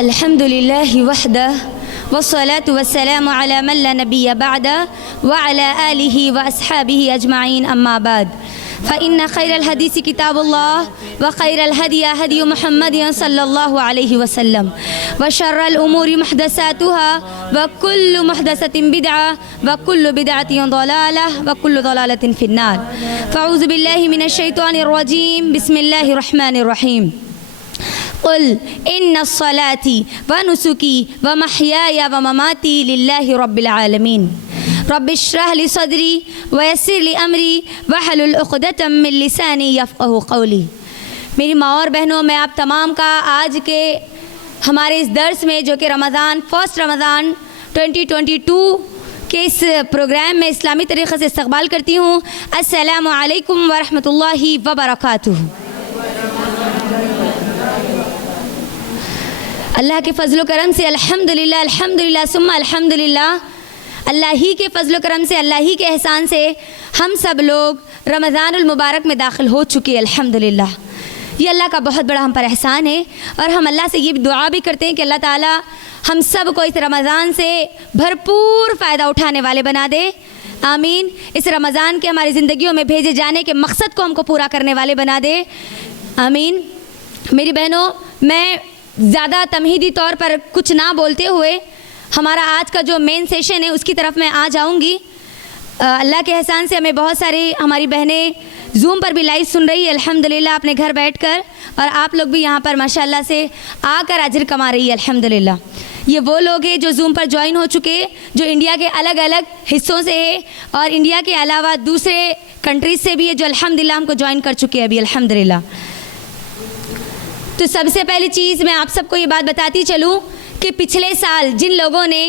अल्हम्दुलिल्लाहि वहदह वस्सलातु वस्सलामु अला मन ला नबिय्य बअदह व अला आलिहि व अस्हाबिहि अजमाइन अम्मा बाद फ़इन्न खैरल हदीसी किताबुल्लाह व खैरल हदी हदी मुहम्मदिन सल्लल्लाहु अलैहि वसल्लम व शर्रल उमूरि मुहदसातुहा व कुल्लु मुहदसतिन बिदअह व कुल्लु बिदअतिन दलालह व कुल्लु दलालतिन फिन्नार फ़अऊज़ु बिल्लाहि मिनश शैतानिर रजीम बिस्मिल्लाहिर रहमानिर रहीम क़ुल इन्नस्सलाती व नुसुकी व महयाया व ममाती लिल्लाहि रब्बिल आलमीन रब्बिश्रह ली सदरी व यस्सिर ली अमरी वहलुल उक़दतम मिन लिसानी यफ़क़हू क़ौली। मेरी माँ और बहनों, मैं आप तमाम का आज के हमारे इस दर्स में, जो कि रमज़ान फर्स्ट रमज़ान 2022 के इस प्रोग्राम में इस्लामी तरीक़े से इस्तक़बाल करती हूँ। अस्सलामु अलैकुम व रहमतुल्लाहि व बरकातुहू। अल्लाह के फ़ज़्ल व करम से अल्हम्दुलिल्लाह अल्हम्दुलिल्लाह सुम्मा अल्हम्दुलिल्लाह, अल्लाह ही के फ़ज़्ल व करम से, अल्लाह ही के एहसान से हम सब लोग रमज़ानुल मुबारक में दाखिल हो चुके हैं अल्हम्दुलिल्लाह। ये अल्लाह का बहुत बड़ा हम पर एहसान है और हम अल्लाह से ये दुआ भी करते हैं कि अल्लाह ताला हम सब को इस रमज़ान से भरपूर फ़ायदा उठाने वाले बना दे, आमीन। इस रमज़ान के हमारी ज़िंदगियों में भेजे जाने के मकसद को हमको पूरा करने वाले बना दे, आमीन। मेरी बहनों, मैं ज़्यादा तमहीदी तौर पर कुछ ना बोलते हुए हमारा आज का जो मेन सेशन है उसकी तरफ मैं आ जाऊंगी। अल्लाह के एहसान से हमें बहुत सारी हमारी बहनें ज़ूम पर भी लाइव सुन रही है अल्हम्दुलिल्लाह अपने घर बैठकर, और आप लोग भी यहाँ पर माशाल्लाह से आकर अजर कमा रही है अल्हम्दुलिल्लाह। ये वो लोग हैं जो ज़ूम पर ज्वाइन हो चुके हैं, जो इंडिया के अलग अलग हिस्सों से है और इंडिया के अलावा दूसरे कंट्रीज़ से भी है, जो अल्हम्दुलिल्लाह हमको ज्वाइन कर चुके हैं अभी अल्हम्दुलिल्लाह। तो सबसे पहली चीज़ मैं आप सबको ये बात बताती चलूँ कि पिछले साल जिन लोगों ने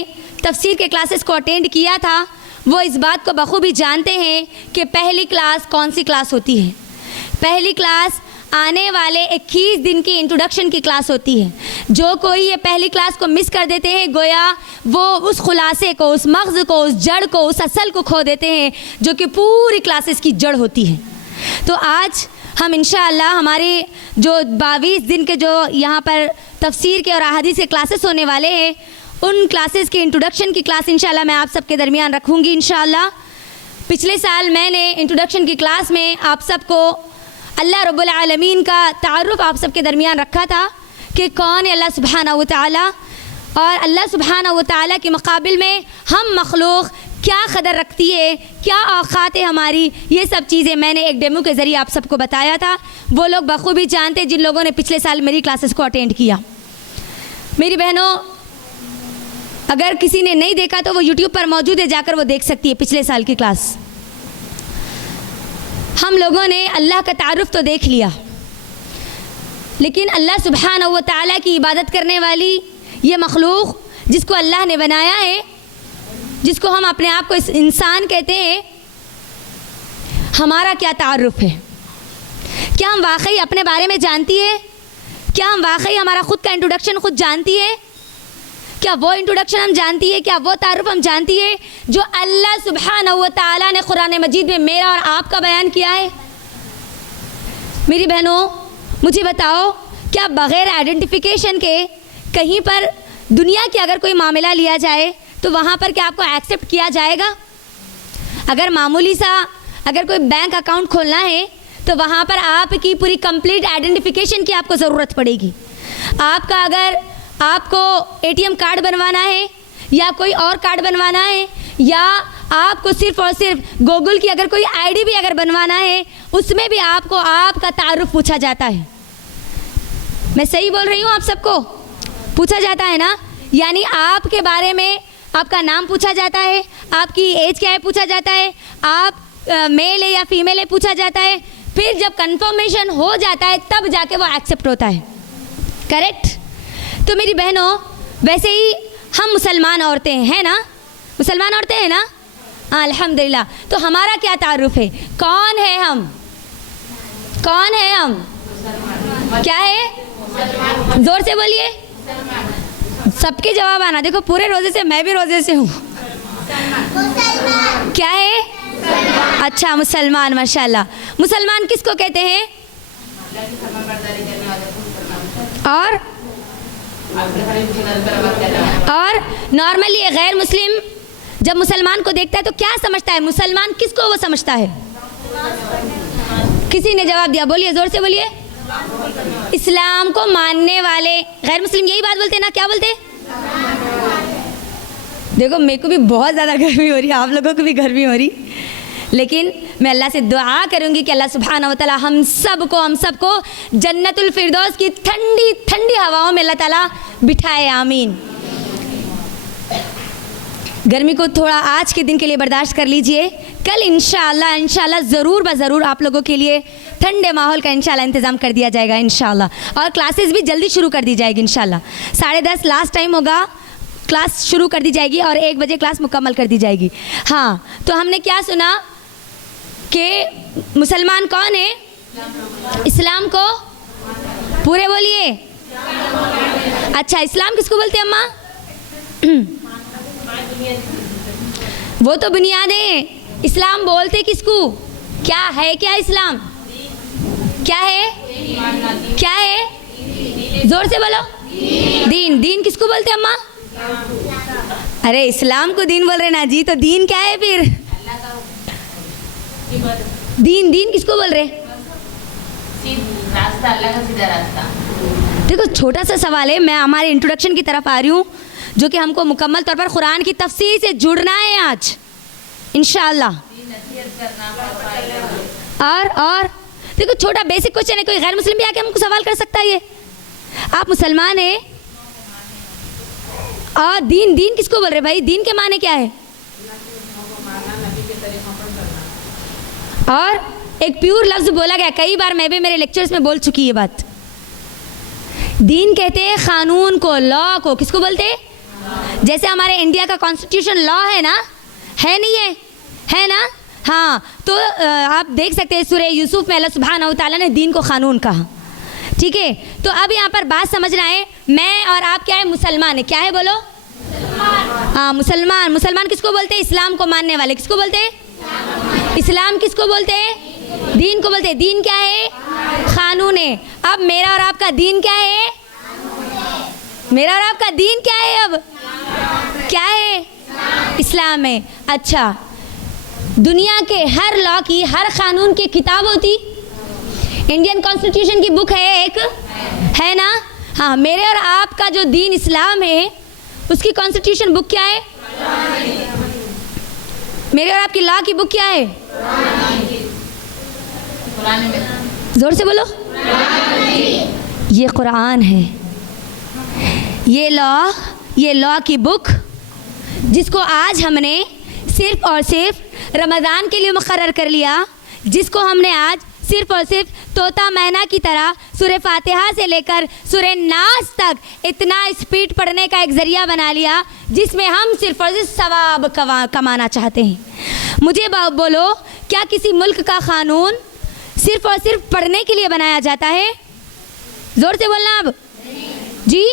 तफसीर के क्लासेस को अटेंड किया था वो इस बात को बखूबी जानते हैं कि पहली क्लास कौन सी क्लास होती है। पहली क्लास आने वाले 21 दिन की इंट्रोडक्शन की क्लास होती है। जो कोई ये पहली क्लास को मिस कर देते हैं, गोया वो उस खुलासे को, उस मग़ज़ को, उस जड़ को, उस असल को खो देते हैं जो कि पूरी क्लासेस की जड़ होती है। तो आज हम इंशाअल्लाह हमारे जो 22 दिन के जो यहाँ पर तफसीर के और अहादीस के क्लासेस होने वाले हैं, उन क्लासेस के इंट्रोडक्शन की क्लास इंशाअल्लाह मैं आप सबके दरमियान रखूँगी इंशाअल्लाह। पिछले साल मैंने इंट्रोडक्शन की क्लास में आप सबको अल्लाह रब्बुल आलमीन का तारुफ़ आप सबके दरमियान रखा था कि कौन है अल्लाह सुब्हानहू व तआला, और अल्लाह सुब्हानहू व तआला के मुकाबिल में हम मखलूक़ क्या क़दर रखती है, क्या औक़ात है हमारी, ये सब चीज़ें मैंने एक डेमो के ज़रिए आप सबको बताया था। वो लोग बखूबी जानते जिन लोगों ने पिछले साल मेरी क्लासेस को अटेंड किया। मेरी बहनों, अगर किसी ने नहीं देखा तो वो यूट्यूब पर मौजूद है, जाकर वो देख सकती है पिछले साल की क्लास। हम लोगों ने अल्लाह का तारुफ़ तो देख लिया, लेकिन अल्लाह सुब्हानहू व तआला की इबादत करने वाली ये मखलूक़ जिसको अल्लाह ने बनाया है, जिसको हम अपने आप को इस इंसान कहते हैं, हमारा क्या तारुफ़ है? क्या हम वाकई अपने बारे में जानती है? क्या हम वाकई हमारा ख़ुद का इंट्रोडक्शन ख़ुद जानती है? क्या वो इंट्रोडक्शन हम जानती है? क्या वो तारुफ़ हम जानती है जो अल्लाह सुब्हानहू व तआला ने कुरान मजीद में मेरा और आपका बयान किया है? मेरी बहनों, मुझे बताओ, क्या बग़ैर आइडेंटिफिकेशन के कहीं पर दुनिया की अगर कोई मामला लिया जाए तो वहाँ पर क्या आपको एक्सेप्ट किया जाएगा? अगर मामूली सा अगर कोई बैंक अकाउंट खोलना है तो वहाँ पर आपकी पूरी कंप्लीट आइडेंटिफिकेशन की आपको ज़रूरत पड़ेगी। आपका अगर आपको एटीएम कार्ड बनवाना है या कोई और कार्ड बनवाना है, या आपको सिर्फ़ और सिर्फ गूगल की अगर कोई आईडी भी अगर बनवाना है, उसमें भी आपको आपका तारुफ़ पूछा जाता है। मैं सही बोल रही हूँ? आप सबको पूछा जाता है ना? यानी आपके बारे में आपका नाम पूछा जाता है, आपकी एज क्या है पूछा जाता है, आप मेल है या फीमेल है पूछा जाता है। फिर जब कंफर्मेशन हो जाता है तब जाके वो एक्सेप्ट होता है, करेक्ट? तो मेरी बहनों, वैसे ही हम मुसलमान औरतें हैं ना, मुसलमान औरतें हैं ना? हाँ अल्हम्दुलिल्लाह। तो हमारा क्या तारुफ़ है? कौन है हम? कौन है हम? क्या है? ज़ोर से बोलिए, सबके जवाब आना। देखो पूरे रोज़े से, मैं भी रोज़े से हूँ। क्या है? अच्छा, मुसलमान, माशाल्लाह। मुसलमान किसको कहते हैं? और और नॉर्मली गैर मुस्लिम जब मुसलमान को देखता है तो क्या समझता है? मुसलमान किसको वो समझता है? किसी ने जवाब दिया, बोलिए, जोर से बोलिए। इस्लाम को मानने वाले गैर मुस्लिम यही बात बोलते हैं ना, क्या बोलते? देखो मेरे को भी बहुत ज़्यादा गर्मी हो रही है, आप लोगों को भी गर्मी हो रही, लेकिन मैं अल्लाह से दुआ करूंगी कि अल्लाह सुब्हानहू व तआला हम सबको जन्नतुल फिरदौस की ठंडी ठंडी हवाओं में अल्लाह ताला बिठाए, आमीन। गर्मी को थोड़ा आज के दिन के लिए बर्दाश्त कर लीजिए, कल इंशाअल्लाह ज़रूर आप लोगों के लिए ठंडे माहौल का इंशाअल्लाह इंतज़ाम कर दिया जाएगा इंशाअल्लाह, और क्लासेस भी जल्दी शुरू कर दी जाएगी इंशाअल्लाह। 10:30 लास्ट टाइम होगा, क्लास शुरू कर दी जाएगी और 1 बजे क्लास मुकम्मल कर दी जाएगी। हाँ, तो हमने क्या सुना कि मुसलमान कौन है? इस्लाम को पूरे बोलिए। अच्छा, इस्लाम किसको बोलते हैं अम्मा? वो तो बुनियाद है, इस्लाम बोलते किसको? क्या है, क्या इस्लाम क्या है? क्या है? जोर से बोलो। दीन। दीन किसको बोलते हैं अम्मा? अरे इस्लाम को दीन बोल रहे ना जी, तो दीन क्या है फिर? दीन किसको बोल रहे? रास्ता, अल्लाह का सीधा रास्ता। देखो छोटा सा सवाल है, मैं हमारे इंट्रोडक्शन की तरफ आ रही हूँ, जो कि हमको मुकम्मल तौर पर कुरान की तफसीर से जुड़ना है आज इंशाअल्लाह। और देखो छोटा बेसिक क्वेश्चन है, कोई गैर मुस्लिम भी आके हमको सवाल कर सकता है ये। आप मुसलमान हैं और दीन किसको बोल रहे भाई? दीन के माने क्या है? और एक प्योर लफ्ज़ बोला गया, कई बार मैं भी मेरे लेक्चर्स में बोल चुकी ये बात। दीन कहते हैं कानून को, लॉ को। किसको बोलते हैं? जैसे हमारे इंडिया का कॉन्स्टिट्यूशन लॉ है ना, है नहीं है ना? हाँ, तो आप देख सकते हैं सूरह यूसुफ में अल्लाह सुब्हानहू व तआला ने दीन को कानून कहा, ठीक है? तो अब यहाँ पर बात समझना है, मैं और आप क्या है? मुसलमान है। क्या है बोलो? हाँ, मुसलमान किसको बोलते हैं? इस्लाम को मानने वाले। किसको बोलते हैं? इस्लाम किसको बोलते हैं? दीन को बोलते हैं। दीन क्या है? कानून है। अब मेरा और आपका दीन क्या है? मेरा और आपका दीन क्या है? अब क्या है? इस्लाम है। अच्छा, दुनिया के हर लॉ की, हर कानून की किताब होती? इंडियन कॉन्स्टिट्यूशन की बुक है एक, है ना? हाँ, मेरे और आपका जो दीन इस्लाम है उसकी कॉन्स्टिट्यूशन बुक क्या है? मेरे और आपकी लॉ की बुक क्या है? जोर से बोलो। ये कुरान है, ये लॉ की बुक जिसको आज हमने सिर्फ और सिर्फ रमज़ान के लिए मुकर्रर कर लिया, जिसको हमने आज सिर्फ और सिर्फ तोता मैना की तरह सूरह फातिहा से लेकर सूरह नास तक इतना स्पीड पढ़ने का एक ज़रिया बना लिया, जिसमें हम सिर्फ और सिर्फ सवाब कमाना चाहते हैं। मुझे बोलो, क्या किसी मुल्क का कानून सिर्फ और सिर्फ पढ़ने के लिए बनाया जाता है? ज़ोर से बोलना अब जी,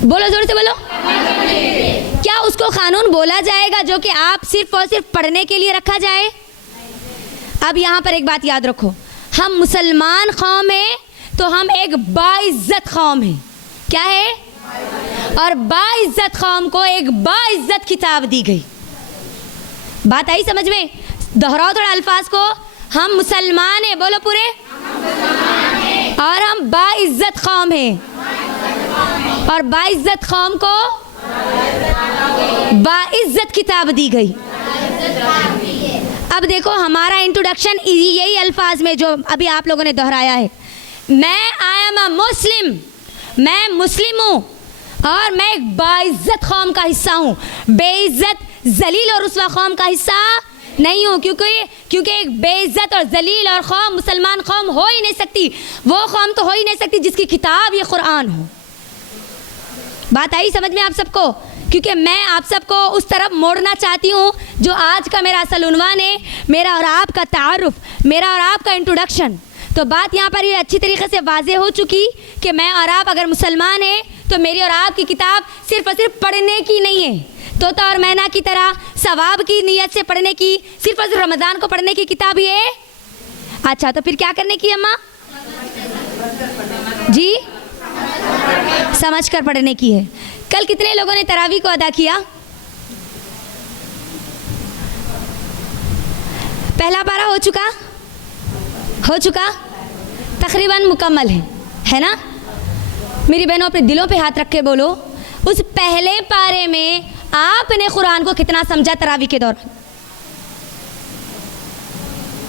बोलो, ज़ोर से बोलो। क्या उसको कानून बोला जाएगा जो कि आप सिर्फ और सिर्फ पढ़ने के लिए रखा जाए? अब यहाँ पर एक बात याद रखो, हम मुसलमान कौम हैं तो हम एक बाइज्जत कौम हैं। क्या है? और बाइज्जत कौम को एक बाइज्जत किताब दी गई। बात आई समझ में? दोहराओ थोड़ा अल्फाज को। हम मुसलमान हैं, बोलो पूरे, और हम बाइज्जत कौम हैं, और बाइज्जत कौम को बाइज्जत किताब दी गई। अब देखो हमारा इंट्रोडक्शन यही अल्फाज में जो अभी आप लोगों ने दोहराया है, मैं आई एम अ मुस्लिम, मैं मुस्लिम हूँ और मैं एक बाइज्जत कौम का हिस्सा हूँ, बेइज्जत जलील और रुस्वा कौम का हिस्सा नहीं हूँ, क्योंकि एक बेइज्जत और जलील और कौम मुसलमान कौम हो ही नहीं सकती। वो कौम तो हो ही नहीं सकती जिसकी किताब ये कुरान हो। बात आई समझ में आप सबको? क्योंकि मैं आप सबको उस तरफ मोड़ना चाहती हूँ जो आज का मेरा असल उन्वान है, मेरा और आपका तारुफ, मेरा और आपका इंट्रोडक्शन। तो बात यहाँ पर ये अच्छी तरीके से वाज़े हो चुकी कि मैं और आप अगर मुसलमान हैं तो मेरी और आपकी किताब सिर्फ और सिर्फ पढ़ने की नहीं है, तोता और मैना की तरह सवाब की नीयत से पढ़ने की, सिर्फ और सिर्फ रमज़ान को पढ़ने की किताब ही है। अच्छा, तो फिर क्या करने की अम्मा जी, समझ कर पढ़ने की है। कल कितने लोगों ने तरावी को अदा किया? पहला पारा हो चुका तकरीबन मुकम्मल है ना? मेरी बहनों, अपने दिलों पे हाथ रख के बोलो, उस पहले पारे में आपने कुरान को कितना समझा तरावी के दौरान?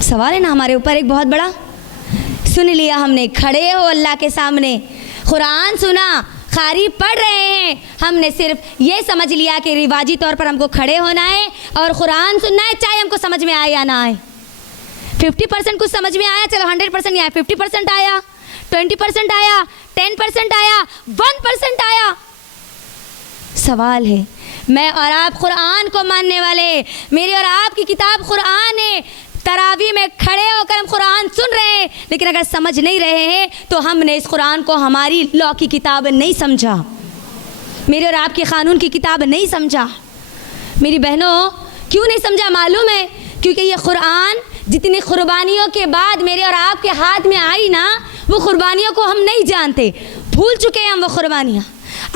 सवाल है ना हमारे ऊपर एक बहुत बड़ा। सुन लिया हमने, खड़े हो अल्लाह के सामने, कुरान सुना, कारी पढ़ रहे हैं, हमने सिर्फ ये समझ लिया कि रिवाजी तौर पर हमको खड़े होना है और कुरान सुनना है, चाहे हमको समझ में आए या ना आए। 50% कुछ समझ में आया, चलो 100% नहीं आया, 50% आया, 20% आया, 10% आया, 1% आया। सवाल है, मैं और आप कुरान को मानने वाले, मेरी और आपकी किताब कुरान है, तरावी में खड़े होकर हम कुरान सुन रहे हैं, लेकिन अगर समझ नहीं रहे हैं तो हमने इस कुरान को हमारी लॉ की किताब नहीं समझा, मेरे और आपके क़ानून की किताब नहीं समझा। मेरी बहनों, क्यों नहीं समझा मालूम है? क्योंकि ये कुरान जितनी कुर्बानियों के बाद मेरे और आपके हाथ में आई ना, वो कुर्बानियों को हम नहीं जानते, भूल चुके हैं हम वो कुर्बानियाँ।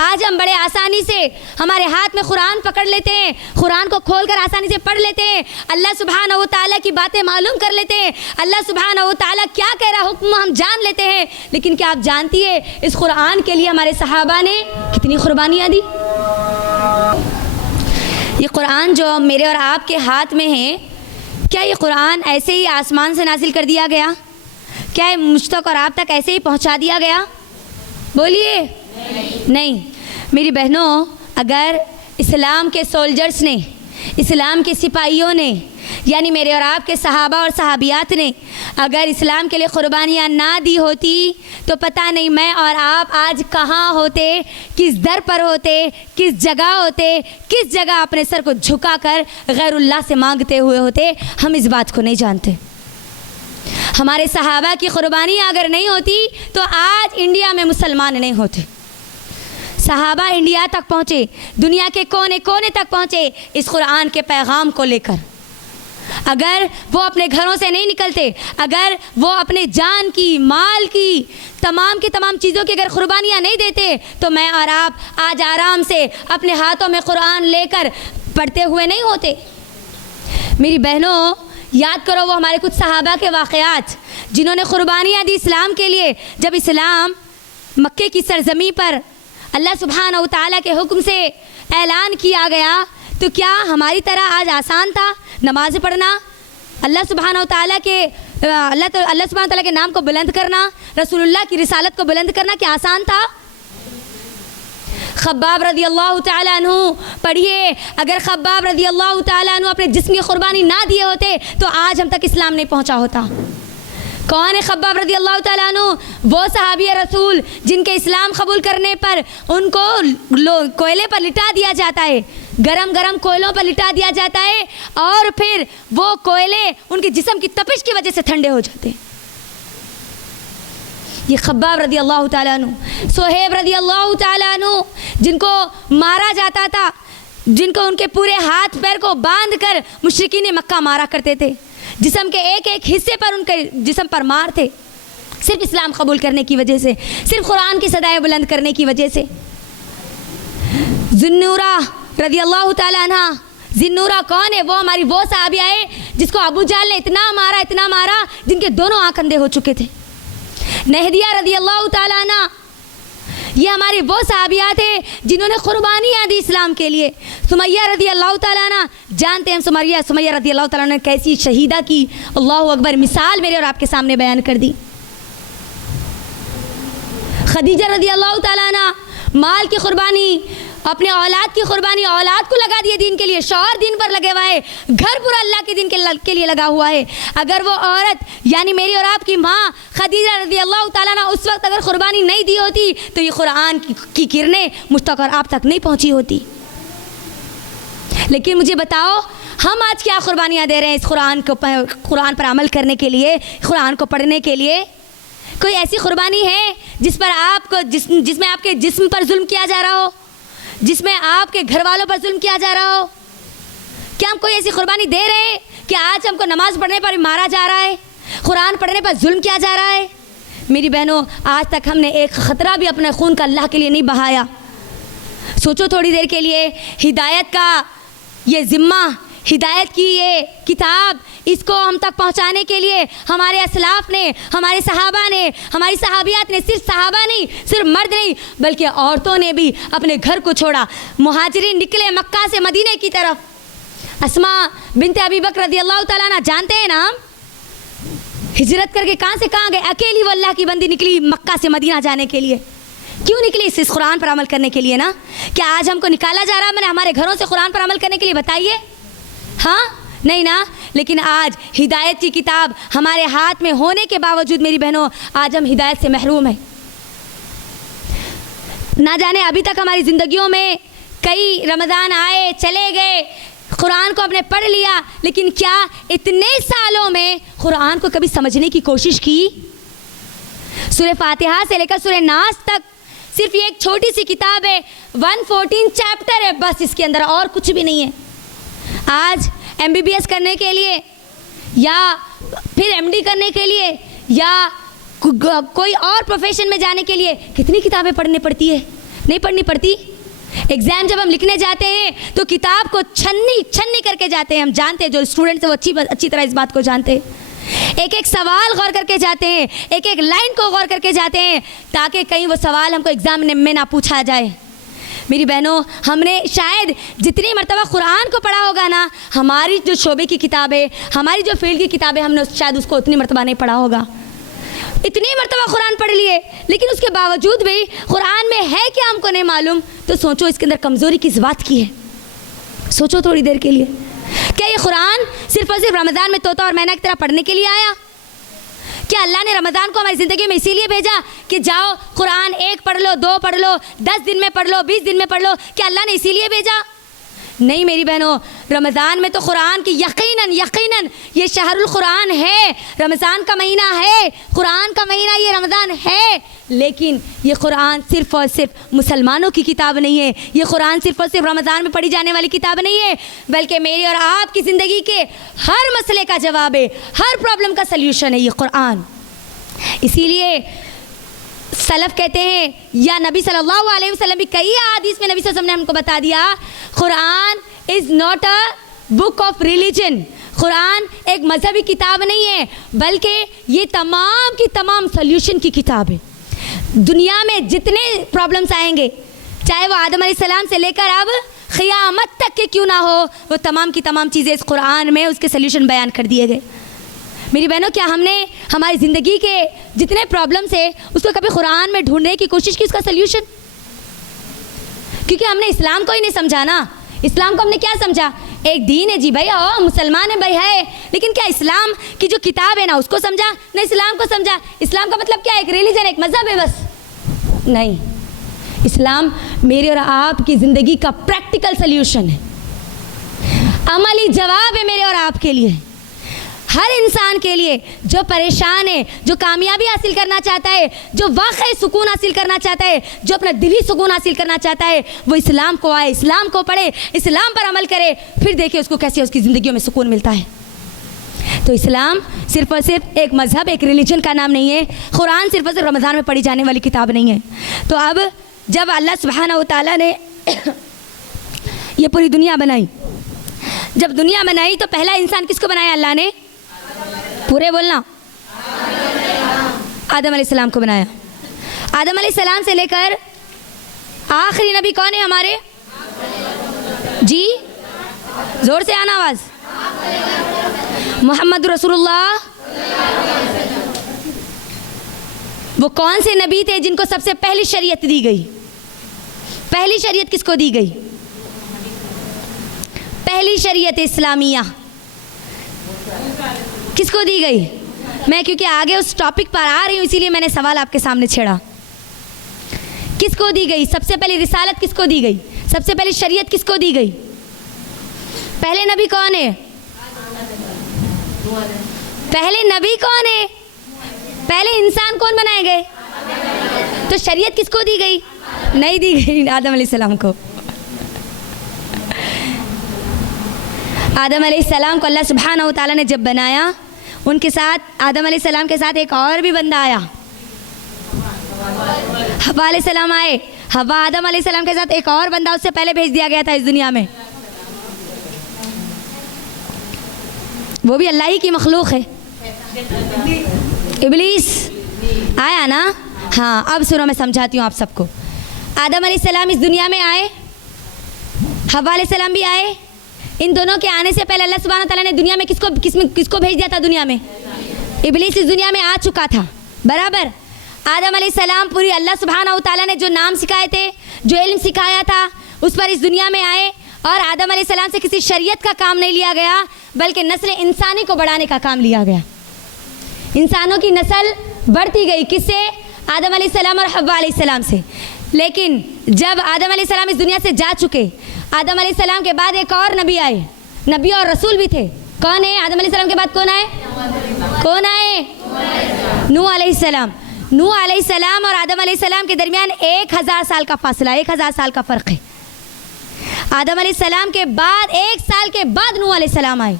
आज हम बड़े आसानी से हमारे हाथ में कुरान पकड़ लेते हैं, कुरान को खोलकर आसानी से पढ़ लेते हैं, अल्लाह सुब्हानहू व तआला की बातें मालूम कर लेते हैं, अल्लाह सुब्हानहू व तआला क्या कह रहा हुक्म हम जान लेते हैं। लेकिन क्या आप जानती है इस कुरान के लिए हमारे सहाबा ने कितनी कुर्बानियाँ दी? ये कुरान जो मेरे और आपके हाथ में है, क्या ये कुरान ऐसे ही आसमान से नाजिल कर दिया गया? क्या ये मुझ तक और आप तक ऐसे ही पहुँचा दिया गया? बोलिए नहीं। मेरी बहनों, अगर इस्लाम के सोल्जर्स ने, इस्लाम के सिपाहियों ने, यानी मेरे और आपके सहाबा और सहाबियात ने अगर इस्लाम के लिए क़ुरबानियाँ ना दी होती तो पता नहीं मैं और आप आज कहाँ होते, किस दर पर होते, किस जगह होते, किस जगह अपने सर को झुकाकर गैरुल्लाह से मांगते हुए होते। हम इस बात को नहीं जानते। हमारे सहाबा की क़ुरबानियाँ अगर नहीं होती तो आज इंडिया में मुसलमान नहीं होते। सहाबा इंडिया तक पहुँचे, दुनिया के कोने कोने तक पहुँचे इस कुरान के पैगाम को लेकर। अगर वो अपने घरों से नहीं निकलते, अगर वो अपने जान की, माल की तमाम चीज़ों की अगर कुर्बानियाँ नहीं देते तो मैं और आप आज आराम से अपने हाथों में कुरान लेकर पढ़ते हुए नहीं होते। मेरी बहनों, याद करो वो हमारे कुछ सहाबा के वाक़यात जिन्होंने कुर्बानियाँ दी इस्लाम के लिए। जब इस्लाम मक्के की सरज़मी पर अल्लाह सुब्हानहू व तआला के हुक्म से ऐलान किया गया तो क्या हमारी तरह आज आसान था नमाज़ पढ़ना, अल्लाह सुब्हानहू व तआला के अल्लाह सुब्हानहू व तआला के नाम को बुलंद करना, रसूलुल्लाह की रिसालत को बुलंद करना क्या आसान था? खब्बाब रज़ी अल्लाह तआला अन्हु पढ़िए, अगर खब्बाब रज़ी अल्लाह तआला अन्हु अपने जिस्म की कुर्बानी ना दिए होते तो आज हम तक इस्लाम नहीं पहुंचा होता। कौन है खब्बाब रज़ी अल्लाह तआला अन्हु? वो सहाबी रसूल जिनके इस्लाम कबूल करने पर उनको कोयले पर लिटा दिया जाता है, गरम गरम कोयलों पर लिटा दिया जाता है और फिर वो कोयले उनके जिस्म की तपिश की वजह से ठंडे हो जाते हैं। ये खब्बाब रज़ी अल्लाह तआला अन्हु, सोहेब रज़ी अल्लाह तआला अन्हु जिनको मारा जाता था, जिनको उनके पूरे हाथ पैर को बांध कर मुशरिकीन मक्का मारा करते थे, जिस्म के एक एक हिस्से पर उनके जिस्म पर मार थे, सिर्फ इस्लाम कबूल करने की वजह से, सिर्फ कुरान की सदाएं बुलंद करने की वजह से। ज़ुन्नूरा रज़ी अल्लाह तआला अन्हा, ज़ुन्नूरा कौन है? वो हमारी वो सहाबिया है जिसको अबू जहल ने इतना मारा जिनके दोनों आँख अंधे हो चुके थे। नहदिया रज़ी अल्लाह तआला अन्हा, ये हमारी वो सहाबिया थे जिन्होंने कुर्बानियाँ दी इस्लाम के लिए। सुमैया रज़ी अल्लाह तआला अन्हा, जानते हैं हम सुमैया रज़ी अल्लाह तआला ने कैसी शहीदा की, अल्लाहु अकबर, मिसाल मेरे और आपके सामने बयान कर दी। खदीजा रज़ी अल्लाह तआला अन्हा, माल की कुर्बानी, अपने औलाद की कुर्बानी, औलाद को लगा दिए दीन के लिए, शौहर दीन पर लगे हुआ है, घर पूरा अल्लाह के दिन के लिए लगा हुआ है। अगर वो औरत यानी मेरी और आपकी माँ खदीजा रज़ी अल्लाह तआला अन्हा उस वक्त अगर कुर्बानी नहीं दी होती तो ये कुरान की किरणें मुझ तक और आप तक नहीं पहुँची होती। लेकिन मुझे बताओ, हम आज क्या कुर्बानियाँ दे रहे हैं इस कुरान पर अमल करने के लिए, कुरान को पढ़ने के लिए? कोई ऐसी कुर्बानी है जिस पर आपको जिसमें आपके जिस्म पर जुल्म किया जा रहा हो, जिसमें आपके घर वालों पर जुल्म किया जा रहा हो? क्या हम कोई ऐसी कुर्बानी दे रहे हैं कि आज हमको नमाज पढ़ने पर मारा जा रहा है, कुरान पढ़ने पर जुल्म किया जा रहा है? मेरी बहनों, आज तक हमने एक ख़तरा भी अपने खून का अल्लाह के लिए नहीं बहाया। सोचो थोड़ी देर के लिए, हिदायत का ये ज़िम्मा, हिदायत की ये किताब, इसको हम तक पहुंचाने के लिए हमारे असलाफ ने, हमारे सहाबा ने, हमारी सहाबियात ने, सिर्फ सहाबा नहीं, सिर्फ मर्द नहीं, बल्कि औरतों ने भी अपने घर को छोड़ा। मुहाजिरीन निकले मक्का से मदीने की तरफ। अस्मा बिनते अबी बकर रज़ियल्लाहु ताला अन्हा, जानते हैं ना, हिजरत करके कहाँ से कहाँ गए, अकेली वो अल्लाह की बंदी निकली मक्का से मदीना जाने के लिए। क्यों निकली? इस कुरान पर अमल करने के लिए ना। क्या आज हमको निकाला जा रहा है मैंने हमारे घरों से कुरान पर अमल करने के लिए? बताइए, हाँ नहीं ना। लेकिन आज हिदायत की किताब हमारे हाथ में होने के बावजूद मेरी बहनों, आज हम हिदायत से महरूम हैं। ना जाने अभी तक हमारी ज़िंदगियों में कई रमज़ान आए चले गए, कुरान को हमने पढ़ लिया, लेकिन क्या इतने सालों में कुरान को कभी समझने की कोशिश की? सूरह फातिहा से लेकर सूरह नास तक सिर्फ ये एक छोटी सी किताब है, 114 चैप्टर है बस, इसके अंदर और कुछ भी नहीं है। आज MBBS करने के लिए या फिर MD करने के लिए या कोई और प्रोफेशन में जाने के लिए कितनी किताबें पढ़नी पड़ती है? नहीं पढ़नी पड़ती। एग्ज़ाम जब हम लिखने जाते हैं तो किताब को छन्नी छन्नी करके जाते हैं। हम जानते हैं, जो स्टूडेंट्स हैं वो अच्छी तरह इस बात को जानते हैं। एक एक सवाल गौर करके जाते हैं, एक एक लाइन को गौर करके जाते हैं, ताकि कहीं वो सवाल हमको एग्ज़ाम में ना पूछा जाए। मेरी बहनों, हमने शायद जितनी मर्तबा कुरान को पढ़ा होगा ना, हमारी जो शोबे की किताबें, हमारी जो फील्ड की किताबें, हमने शायद उसको उतनी मर्तबा नहीं पढ़ा होगा। इतनी मर्तबा कुरान पढ़ लिए, लेकिन उसके बावजूद भी कुरान में है क्या हमको नहीं मालूम। तो सोचो इसके अंदर कमज़ोरी किस बात की है? सोचो थोड़ी देर के लिए, क्या ये कुरान सिर्फ और सिर्फ रमज़ान में तोता और मैना की तरह पढ़ने के लिए आया? क्या अल्लाह ने रमज़ान को हमारी ज़िंदगी में इसीलिए भेजा कि जाओ कुरान 1 पढ़ लो, 2 पढ़ लो, 10 दिन में पढ़ लो, 20 दिन में पढ़ लो? क्या अल्लाह ने इसीलिए भेजा? नहीं मेरी बहनों, रमज़ान में तो कुरान की यकीनन यकीनन ये शहरुल कुरान है, रमज़ान का महीना है, कुरान का महीना ये रमज़ान है। लेकिन ये कुरान सिर्फ़ और सिर्फ मुसलमानों की किताब नहीं है, ये कुरान सिर्फ़ और सिर्फ रमज़ान में पढ़ी जाने वाली किताब नहीं है, बल्कि मेरी और आपकी ज़िंदगी के हर मसले का जवाब है, हर प्रॉब्लम का सल्यूशन है ये कुरान। इसीलिए सलफ़ कहते हैं, या नबी सल्लल्लाहु अलैहि वसल्लम भी कई हदीस में नबी सल्लल्लाहु अलैहि वसल्लम ने हमको बता दिया, Quran is not a book of religion. Quran एक मजहबी किताब नहीं है, बल्कि ये तमाम की तमाम सल्यूशन की किताब है। दुनिया में जितने प्रॉब्लम्स आएंगे, चाहे वो आदम अलैहिस्सलाम से लेकर अब क़यामत तक के क्यों ना हो, वो तमाम की तमाम चीज़ें इस कुरान में उसके सल्यूशन बयान कर दिए गए। मेरी बहनों, क्या हमने हमारी ज़िंदगी के जितने प्रॉब्लम्स है उसको कभी कुरान में ढूंढने की कोशिश की उसका सल्यूशन? क्योंकि हमने इस्लाम को ही नहीं समझा ना। इस्लाम को हमने क्या समझा? एक दीन है जी भाई, ओ मुसलमान है भाई है, लेकिन क्या इस्लाम की जो किताब है ना उसको समझा? ना इस्लाम को समझा। इस्लाम का मतलब क्या है? एक रिलीजन, एक मज़हब है बस? नहीं, इस्लाम मेरे और आपकी ज़िंदगी का प्रैक्टिकल सल्यूशन है, अमली जवाब है मेरे और आपके लिए, हर इंसान के लिए जो परेशान है, जो कामयाबी हासिल करना चाहता है, जो वाकई सुकून हासिल करना चाहता है, जो अपना दिली सुकून हासिल करना चाहता है, वो इस्लाम को आए, इस्लाम को पढ़े, इस्लाम पर अमल करे, फिर देखिए उसको कैसे उसकी ज़िंदगियों में सुकून मिलता है। तो इस्लाम सिर्फ और सिर्फ एक मज़हब, एक रिलीजन का नाम नहीं है। कुरान सिर्फ और सिर्फ रमज़ान में पढ़ी जाने वाली किताब नहीं है। तो अब जब अल्लाह सुब्हानहू व तआला ने ये पूरी दुनिया बनाई, जब दुनिया बनाई तो पहला इंसान किसको बनाया अल्लाह ने? पूरे बोलना, आदम अलैहिस्सलाम को बनाया। आदम अलैहिस्सलाम से लेकर आखिरी नबी कौन है हमारे? जी जोर से आना आवाज़। मोहम्मद रसूलुल्लाह। वो कौन से नबी थे जिनको सबसे पहली शरीयत दी गई? पहली शरीयत किसको दी गई? पहली शरीयत इस्लामिया किसको दी गई? मैं क्योंकि आगे उस टॉपिक पर आ रही हूँ इसीलिए मैंने सवाल आपके सामने छेड़ा। किसको दी गई सबसे पहली रिसालत? किसको दी गई सबसे पहली शरीयत? किसको दी गई? पहले नबी कौन है? पहले नबी कौन है? पहले इंसान कौन बनाए गए? तो शरीयत किसको दी गई? नहीं दी गई आदम अलैहिस्सलाम को। आदम अलैहिस्सलाम को अल्लाह सुब्हानहू व तआला ने जब बनाया, उनके साथ आदम अलैहिस्सलाम के साथ एक और भी बंदा आया। हवा अलैहिस्सलाम आए, हवा आदम अलैहिस्सलाम के साथ एक और बंदा उससे पहले भेज दिया गया था इस दुनिया में, वो भी अल्लाह ही की मखलूक है, इब्लीस आया ना। हाँ, अब सुनो, मैं समझाती हूँ आप सबको। आदम अलैहिस्सलाम इस दुनिया में आए, हवा अलैहिस्सलाम भी आए। इन दोनों के आने से पहले अल्लाह सुब्हानहू तआला ने दुनिया में किसको भेज दिया था? दुनिया में इब्लीस इस दुनिया में आ चुका था, बराबर। आदम अलैहिस्सलाम पूरी अल्लाह सुब्हानहू तआला ने जो नाम सिखाए थे, जो इल्म सिखाया था, उस पर इस दुनिया में आए। और आदम अलैहिस्सलाम से किसी शरीयत का काम नहीं लिया गया, बल्कि नस्ल इंसानी को बढ़ाने का काम लिया गया। इंसानों की नस्ल बढ़ती गई, किससे? आदम अलैहिस्सलाम और हव्वा अलैहिस्सलाम से। लेकिन जब आदम अलैहिस्सलाम इस दुनिया से जा चुके, आदम अलैहिस्सलाम के बाद एक और नबी आए, नबी और रसूल भी थे। कौन है? आदम अलैहिस्सलाम के बाद कौन आए? कौन आए? नूह अलैहिस्सलाम। नूह अलैहिस्सलाम और आदम अलैहिस्सलाम के दरमियान 1000 साल का फासला, 1000 साल का फ़र्क है। आदम अलैहिस्सलाम के बाद 1 साल के बाद नूह अलैहिस्सलाम आए।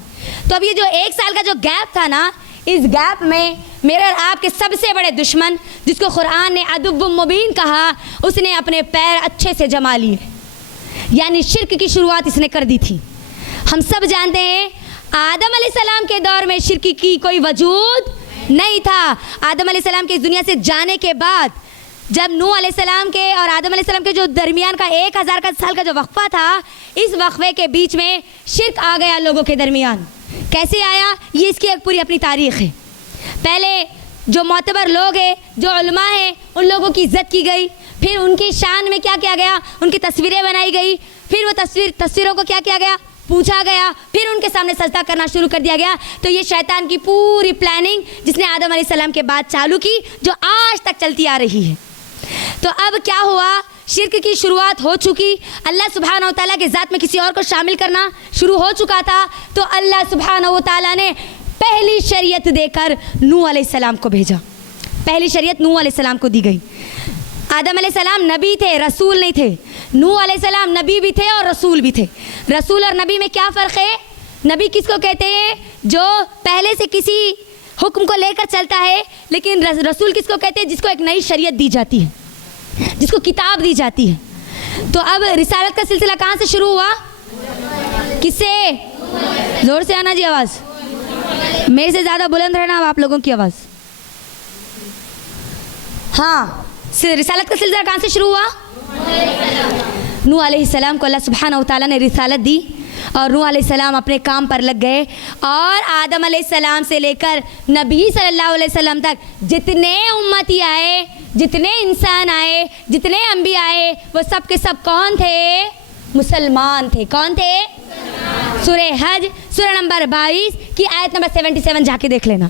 तो अब ये जो 1 साल का जो गैप था ना, इस गैप में मेरे और आपके सबसे बड़े दुश्मन, जिसको कुरान ने अदुव्वुम मुबीन कहा, उसने अपने पैर अच्छे से जमा लिए, यानी शिर्क की शुरुआत इसने कर दी थी। हम सब जानते हैं आदम अलैहिस्सलाम के दौर में शिर्क की कोई वजूद नहीं था। आदम अलैहिस्सलाम के इस दुनिया से जाने के बाद, जब नूह अलैहिस्सलाम के और आदम अलैहिस्सलाम के जो दरमियान का 1000 साल का जो वक्फा था, इस वक्फे के बीच में शिर्क आ गया लोगों के दरमियान। कैसे आया? ये इसकी एक पूरी अपनी तारीख़ है। पहले जो मोतबर लोग हैं, जो उलमा हैं, उन लोगों की इज़्ज़त की गई। फिर उनकी शान में क्या किया गया? उनकी तस्वीरें बनाई गई। फिर वो तस्वीरों को क्या किया गया? पूछा गया। फिर उनके सामने सजदा करना शुरू कर दिया गया। तो ये शैतान की पूरी प्लानिंग जिसने आदम अलैहिस्सलाम के बाद चालू की, जो आज तक चलती आ रही है। तो अब क्या हुआ? शिर्क की शुरुआत हो चुकी। अल्लाह सुब्हानहू तआला के ज़ात में किसी और को शामिल करना शुरू हो चुका था। तो अल्लाह सुब्हानहू तआला ने पहली शरीयत देकर नूह अलैहिस्सलाम को भेजा। पहली शरीयत नूह अलैहिस्सलाम को दी गई। आदम अलैहिस्सलाम नबी थे, रसूल नहीं थे। नूह अलैहिस्सलाम नबी भी थे और रसूल भी थे। रसूल और नबी में क्या फ़र्क है? नबी किसको कहते हैं? जो पहले से किसी हुक्म को लेकर चलता है। लेकिन रसूल किसको कहते हैं? जिसको एक नई शरीयत दी जाती है, जिसको किताब दी जाती है। तो अब रिसालत का सिलसिला कहाँ से शुरू हुआ? किससे? ज़ोर से आना जी आवाज़, मेरे से ज़्यादा बुलंद रहना अब आप लोगों की आवाज़। हाँ, रिसालत का सिलसिला कहाँ से शुरू हुआ? नूह अलैहिस्सलाम को अल्लाह सुब्हानहू तआला ने रिसालत दी और नूह अलैहिस्सलाम अपने काम पर लग गए। और आदम अलैहिस्सलाम से लेकर नबी सल्लल्लाहु अलैहि वसल्लम तक जितने उम्मती आए, जितने इंसान आए, जितने अंबिया आए, वो सब के सब कौन थे? मुसलमान थे। कौन थे? सूरह हज सूरह नंबर 22 की आयत नंबर 77 जाके देख लेना।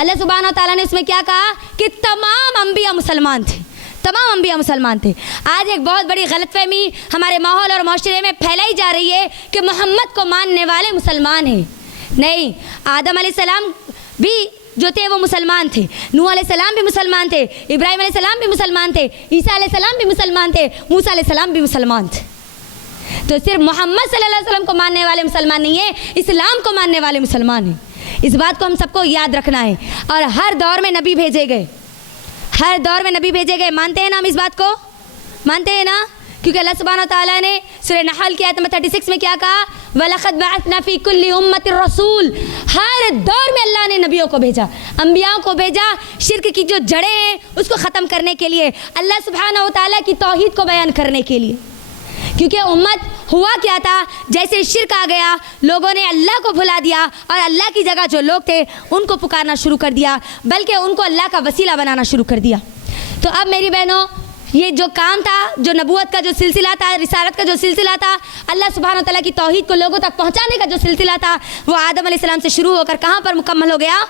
अल्लाह सुब्हानहू तआला ने उसमें क्या कहा कि तमाम अंबिया मुसलमान थे, तमाम अंबिया मुसलमान थे। आज एक बहुत बड़ी गलतफहमी हमारे माहौल और माशरे में फैलाई जा रही है कि मोहम्मद को मानने वाले मुसलमान हैं। नहीं, आदम अलैहिस्सलाम भी जो थे वो मुसलमान थे, नूह अलैहिस्सलाम भी मुसलमान थे, इब्राहिम अलैहिस्सलाम भी मुसलमान थे, ईसा अलैहिस्सलाम भी मुसलमान थे, मूसा अलैहिस्सलाम भी मुसलमान थे। तो सिर्फ मोहम्मद सल्लल्लाहु अलैहि वसल्लम को मानने वाले मुसलमान नहीं है, इस्लाम को मानने वाले मुसलमान हैं। इस बात को हम सबको याद रखना है। और हर दौर में नबी भेजे गए, हर दौर में नबी भेजे गए। मानते हैं ना हम इस बात को? मानते हैं ना? क्योंकि अल्लाह सुब्हानहू तआला ने सूरह नहल की आयत नंबर 36 में क्या कहा? वलक़द बअसना फ़ी कुल्लि उम्मतिर रसूल। हर दौर में अल्लाह ने नबियों को भेजा, अंबियाओं को भेजा, शिर्क की जो जड़ें हैं उसको ख़त्म करने के लिए, अल्लाह सुब्हानहू तआला की तौहीद को बयान करने के लिए। क्योंकि उम्मत हुआ क्या था, जैसे शिर्क आ गया, लोगों ने अल्लाह को भुला दिया और अल्लाह की जगह जो लोग थे उनको पुकारना शुरू कर दिया, बल्कि उनको अल्लाह का वसीला बनाना शुरू कर दिया। तो अब मेरी बहनों, ये जो काम था, जो नबूवत का जो सिलसिला था, रिसालत का जो सिलसिला था, अल्लाह सुब्हानहू तआला की तौहीद को लोगों तक पहुँचाने का जो सिलसिला था, वो आदम अलैहिस्सलाम से शुरू होकर कहाँ पर मुकम्मल हो गया?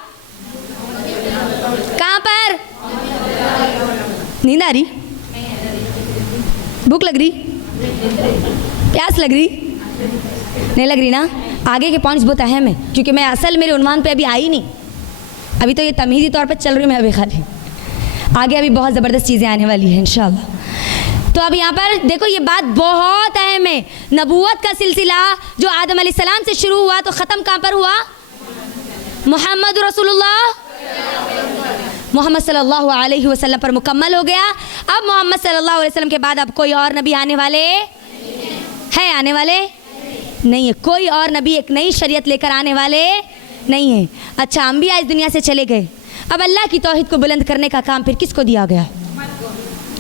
कहाँ पर? नींद आ रही? भूख लग रही? प्यास लग रही? नहीं लग रही ना? आगे के पॉइंट्स बहुत अहम है, क्योंकि मैं असल मेरे उन्वान पे अभी आई नहीं, अभी तो ये तमहीदी तौर पे चल रही हूँ मैं अभी खाली। आगे अभी बहुत ज़बरदस्त चीज़ें आने वाली हैं इंशाअल्लाह। तो अब यहाँ पर देखो, ये बात बहुत अहम है। नबूवत का सिलसिला जो आदम अलैहिस्सलाम से शुरू हुआ तो ख़त्म कहाँ पर हुआ? मुहम्मद रसूलुल्लाह मोहम्मद सल्लल्लाहु अलैहि वसल्लम पर मुकम्मल हो गया। अब मोहम्मद सल्लल्लाहु अलैहि वसल्लम के बाद अब कोई और नबी आने वाले है? आने वाले नहीं है। कोई और नबी एक नई शरीयत लेकर आने वाले नहीं है। अच्छा, अंबिया इस दुनिया से चले गए, अब अल्लाह की तौहीद को बुलंद करने का काम फिर किसको दिया गया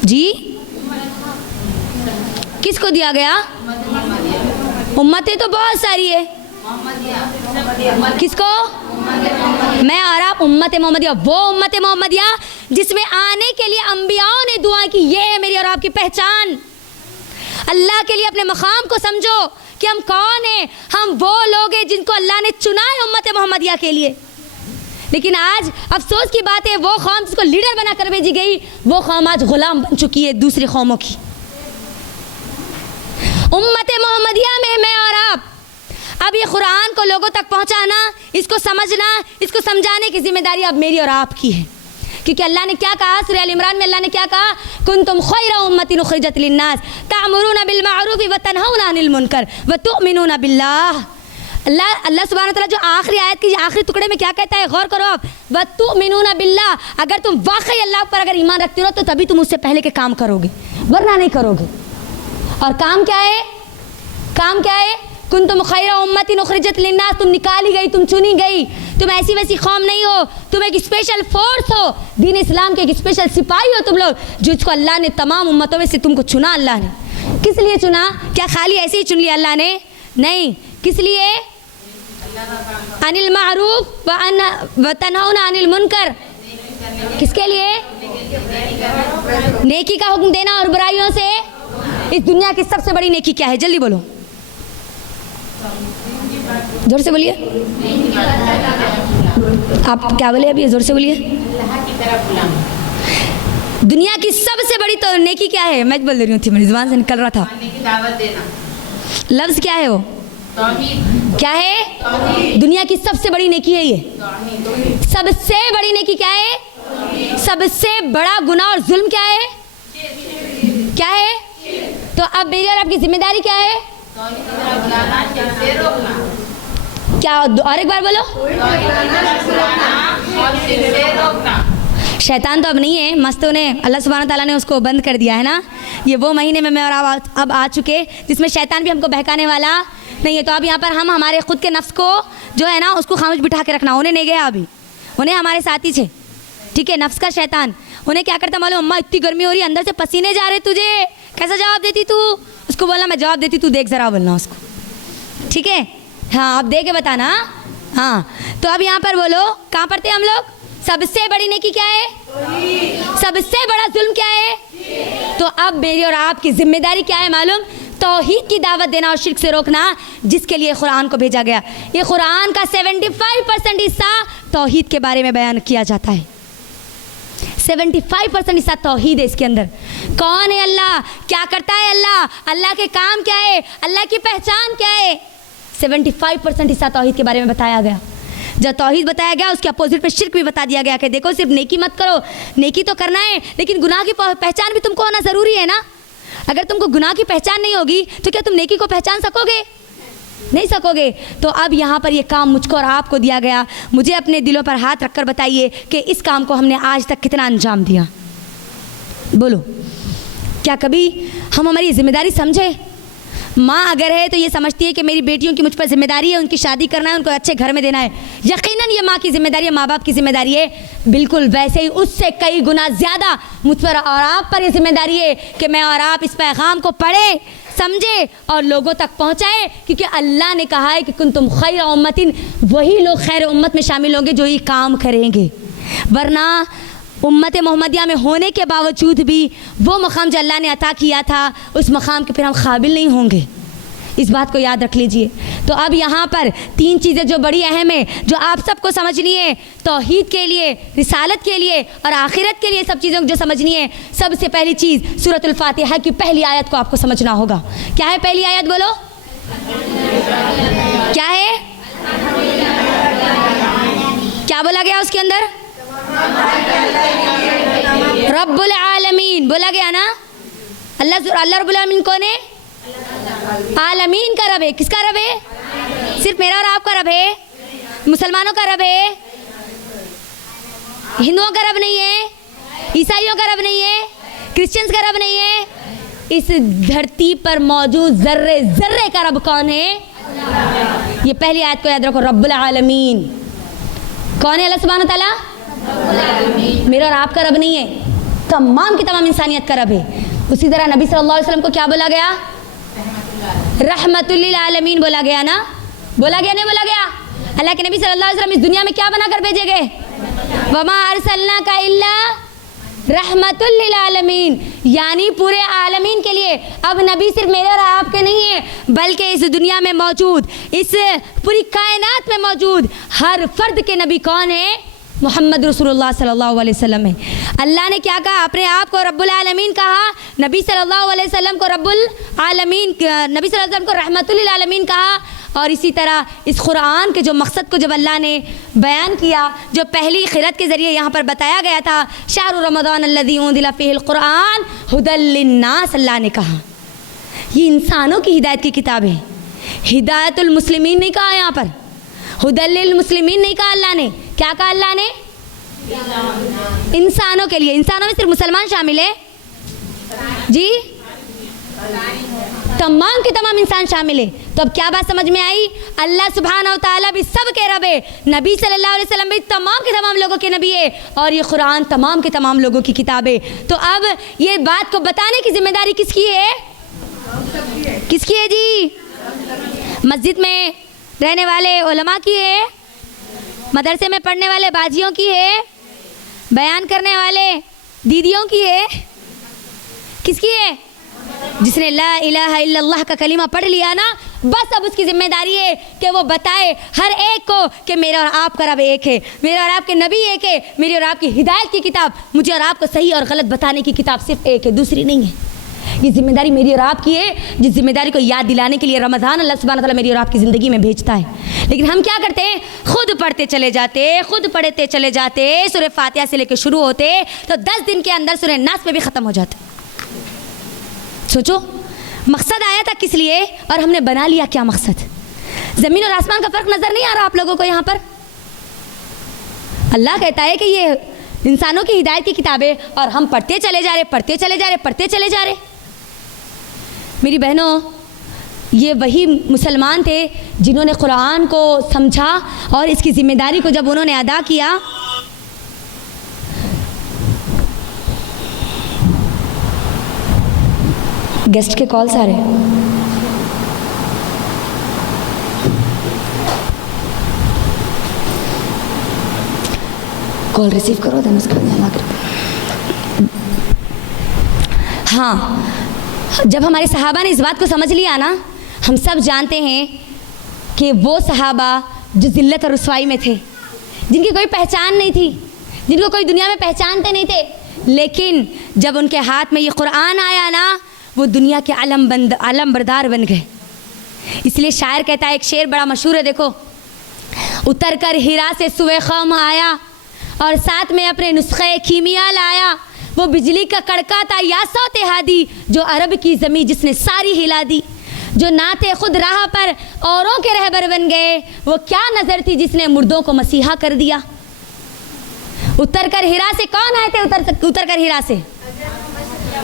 जी? किसको दिया गया? उम्मतें तो बहुत सारी है। किसको? मैं और आप उम्मत मोहम्मदिया, वो उम्मत मोहम्मदिया जिसमें आने के लिए अंबियाओं ने दुआ की, ये है मेरी और आपकी पहचान। अल्लाह के लिए अपने मकाम को समझो कि हम कौन हैं। हम वो लोग हैं जिनको अल्लाह ने चुना है उम्मत मोहम्मदिया के लिए। लेकिन आज अफसोस की बात है, वो कौम जिसको लीडर बना कर भेजी गई, वो कौम आज गुलाम बन चुकी है दूसरी कौमों की। उम्मत मोहम्मदिया में मैं और आप अब ये कुरान को लोगों तक पहुंचाना, इसको समझना, इसको समझाने की जिम्मेदारी अब मेरी और आपकी है। क्योंकि अल्लाह ने क्या कहा सूरह अल इमरान में? अल्लाह ने क्या कहा? कुंतुम खैरा उम्मतिन उखरिजत लिन्नास तामुरूना बिल मारूफ व तनहौना अनिल मुनकर व तुमिनूना बिल्लाह। अल्लाह सुब्हानहू व तआला जो आखिरी आयत की आखिरी टुकड़े में क्या कहता है, गौर करो आप। व तुमिनूना बिल्लाह, अगर तुम वाकई अल्लाह पर अगर ईमान रखते हो तो तभी तुम उससे पहले के काम करोगे, वरना नहीं करोगे। और काम क्या है? काम क्या है? कुंतुम खैरा उम्मतिन उखरिजत लिन्नास, तुम निकाली गई, तुम चुनी गई, तुम ऐसी वैसी कौम नहीं हो, तुम एक स्पेशल फोर्स हो, दीन इस्लाम के एक स्पेशल सिपाही हो तुम लोग, जिसको अल्लाह ने तमाम उम्मतों में से तुमको चुना। अल्लाह ने किस लिए चुना? क्या खाली ऐसे ही चुन लिया अल्लाह ने? नहीं। किस लिए? अनिल मारूफ व तनहौना अनिल मुनकर। किसके लिए? नेकी का हुक्म देना और बुराइयों से। इस दुनिया की सबसे बड़ी नेकी क्या है? जल्दी बोलो, जोर से बोलिए। आप क्या बोले अभी? जोर से बोलिए। दुनिया की सबसे बड़ी तो नेकी क्या है? मैं बोल रही हूँ थी, मेरी जुबान से निकल रहा था। लफ्ज़ क्या है वो? क्या है? दुनिया की सबसे बड़ी नेकी है ये। सबसे बड़ी नेकी क्या है? सबसे बड़ा गुनाह और जुल्म क्या है? क्या है? तो अब मेरी और आपकी जिम्मेदारी क्या है? क्या? और एक बार बोलो। शैतान तो अब नहीं है, मस्त ने अल्लाह सुब्हानहू ताला ने उसको बंद कर दिया है ना। ये वो महीने में मैं और आप अब आ चुके जिसमें शैतान भी हमको बहकाने वाला नहीं है। तो अब यहाँ पर हम हमारे खुद के नफ्स को जो है ना उसको खामोश बिठा के रखना। उन्हें नहीं गया अभी, उन्हें हमारे साथी थे, ठीक है। नफ्स का शैतान उन्हें क्या करता मालूम? अम्मा इतनी गर्मी हो रही है, अंदर से पसीने जा रहे तुझे, कैसा जवाब देती तू? उसको बोलना मैं जवाब देती, तू देख ज़रा बोलना उसको, ठीक है। हाँ, अब दे के बताना। हाँ, तो अब यहाँ पर बोलो, कहाँ पढ़ते हैं हम लोग? सबसे बड़ी नेकी क्या है? सबसे बड़ा जुल्म क्या है? तो अब मेरी और आपकी जिम्मेदारी क्या है मालूम? तौहीद की दावत देना और शिर्क से रोकना, जिसके लिए कुरान को भेजा गया। ये कुरान का 75% हिस्सा तौहीद के बारे में बयान किया जाता है। 75% हिस्सा तौहीद है इसके अंदर। कौन है अल्लाह? क्या करता है अल्लाह? अल्लाह के काम क्या है? अल्लाह की पहचान क्या है? 75% हिस्सा तौहीद के बारे में बताया गया। जब तौहीद बताया गया, उसके अपोजिट में शिर्क भी बता दिया गया कि देखो सिर्फ नेकी मत करो, नेकी तो करना है लेकिन गुनाह की पहचान भी तुमको होना ज़रूरी है ना। अगर तुमको गुनाह की पहचान नहीं होगी तो क्या तुम नेकी को पहचान सकोगे? नहीं सकोगे। तो अब यहाँ पर ये काम मुझको और आपको दिया गया। मुझे अपने दिलों पर हाथ रखकर बताइए कि इस काम को हमने आज तक कितना अंजाम दिया? बोलो, क्या कभी हम हमारी जिम्मेदारी समझे? माँ अगर है तो ये समझती है कि मेरी बेटियों की मुझ पर जिम्मेदारी है, उनकी शादी करना है, उनको अच्छे घर में देना है। यकीनन ये माँ की जिम्मेदारी है, माँ बाप की जिम्मेदारी है। बिल्कुल वैसे ही उससे कई गुना ज़्यादा मुझ पर और आप पर ये जिम्मेदारी है कि मैं और आप इस पैगाम को पढ़े, समझे और लोगों तक पहुँचाए। क्योंकि अल्लाह ने कहा है कि कुंतुम खैरा उम्मतिन, वही लोग खैर उम्मत में शामिल होंगे जो ये काम करेंगे। वरना उम्मत मोहम्मदिया में होने के बावजूद भी वो मकाम जो अल्लाह ने अता किया था, उस मकाम के फिर हम काबिल नहीं होंगे। इस बात को याद रख लीजिए। तो अब यहाँ पर 3 चीज़ें जो बड़ी अहम है, जो आप सबको समझनी है तौहीद के लिए, रिसालत के लिए और आखिरत के लिए, सब चीज़ों को जो समझनी है। सबसे पहली चीज़ सूरतुल फातिहा की पहली आयत को आपको समझना होगा। क्या है पहली आयत? बोलो, क्या है? क्या बोला गया उसके अंदर? रब्बुल आलमीन बोला गया ना। अल्लाह रब्बुल आलमीन कौन है? आलमीन का रब है। किसका रब है? सिर्फ मेरा और आपका रब है? मुसलमानों का रब है? हिंदुओं का रब नहीं है, ईसाइयों का रब नहीं है, क्रिश्चियंस का रब नहीं है। इस धरती पर मौजूद जर्रे जर्रे का रब कौन है? ये पहली आयत को याद रखो, रब्बुल आलमीन। कौन है? अल्लाह सुब्हानहू तआला। मेरा और आपका रब नहीं है, तमाम की तमाम इंसानियत का रब है। उसी तरह नबी सल्लल्लाहु अलैहि वसल्लम को क्या बोला गया? रहमतुल लिल आलमीन बोला गया ना? बोला गया नहीं बोला गया? अल्लाह के नबी सल्लल्लाहु अलैहि वसल्लम इस दुनिया में क्या बनाकर भेजे गए? वमा अरसलनाका इल्ला रहमतुल लिल आलमीन, यानी पूरे आलमीन के लिए। अब नबी सिर्फ मेरे और आपके नहीं है, बल्कि इस दुनिया में मौजूद, इस पूरी कायनात में मौजूद हर फर्द के नबी कौन है? मोहम्मद रसूलुल्लाह सल्लल्लाहु अलैहि वसल्लम है। अल्लाह ने क्या कहा? अपने आप को रब्बुल आलमीन कहा, नबी सल्लल्लाहु अलैहि वसल्लम को रब्बुल आलमीन, नबी सल्लल्लाहु अलैहि वसल्लम को रहमतुल लिल आलमीन कहा। और इसी तरह इस कुरान के जो मकसद को जब अल्लाह ने बयान किया, जो पहली खिरत के ज़रिए यहाँ पर बताया गया था, शाहरु रमज़ान अल्लज़ी उन्ज़िला फ़ीहिल क़ुरआन हुदल लिन्नास, अल्लाह ने कहा ये इंसानों की हिदायत की किताब है। हिदायतुल मुस्लिमीन नहीं कहा यहाँ पर, हुदल लिल मुस्लिमीन नहीं कहा अल्लाह ने। क्या कहा अल्लाह ने? इंसानों के लिए। इंसानों में सिर्फ मुसलमान शामिल है जी? तमाम के तमाम इंसान शामिल है। तो अब क्या बात समझ में आई? अल्लाह सुब्हानहू तआला भी सब के रब है, नबी सल्लल्लाहु अलैहि वसल्लम भी तमाम के तमाम लोगों के नबी है, और ये कुरान तमाम के तमाम लोगों की किताब है। तो अब ये बात को बताने की जिम्मेदारी किसकी है? किसकी है जी? मस्जिद में रहने वाले उलमा की है, मदरसे में पढ़ने वाले बाजियों की है, बयान करने वाले दीदियों की है, किसकी है? जिसने ला इलाहा इल्लल्लाह का कलीमा पढ़ लिया ना, बस अब उसकी जिम्मेदारी है कि वो बताए हर एक को कि मेरा और आपका रब एक है, मेरा और आपके नबी एक है, मेरी और आपकी हिदायत की किताब, मुझे और आपको सही और गलत बताने की किताब सिर्फ एक है, दूसरी नहीं है। ये जिम्मेदारी मेरी और आपकी है, जिस जिम्मेदारी को याद दिलाने के लिए रमज़ान अल्लाह सुब्हानहू तआला मेरी और आपकी ज़िंदगी में भेजता है। लेकिन हम क्या करते हैं? खुद पढ़ते चले जाते, खुद पढ़ते चले जाते, सूरह फातिहा से लेकर शुरू होते तो 10 दिन के अंदर सूरह नास पे भी ख़त्म हो जाते। सोचो, मकसद आया था किस लिए और हमने बना लिया क्या मकसद? ज़मीन और आसमान का फ़र्क नज़र नहीं आ रहा आप लोगों को यहाँ पर? अल्लाह कहता है कि ये इंसानों की हिदायत की किताब है और हम पढ़ते चले जा रहे, पढ़ते चले जा रहे, पढ़ते चले जा रहे। मेरी बहनों, ये वही मुसलमान थे जिन्होंने कुरान को समझा और इसकी ज़िम्मेदारी को जब उन्होंने अदा किया, गेस्ट के कॉल्स आ रहे हैं। कॉल रिसीव करो, देन उसका ध्यान रखो। हाँ, जब हमारे सहाबा ने इस बात को समझ लिया ना, हम सब जानते हैं कि वो सहाबा जो ज़िल्लत और रुसवाई में थे, जिनकी कोई पहचान नहीं थी, जिनको कोई दुनिया में पहचानते नहीं थे, लेकिन जब उनके हाथ में ये कुरान आया ना, वो दुनिया के आलम बरदार बन गए। इसलिए शायर कहता है, एक शेर बड़ा मशहूर है, देखो, उतर कर हिरा से सुए ख़ौम आया और साथ में अपने नुस्खे कीमिया लाया, वो बिजली का कड़का था या सौते हादी, जो अरब की ज़मीं जिसने सारी हिला दी, जो नाते खुद राह पर औरों के रहबर बन गए, वो क्या नज़र थी जिसने मुर्दों को मसीहा कर दिया। उतर कर हिरा से कौन आए थे? उतर कर हिरा से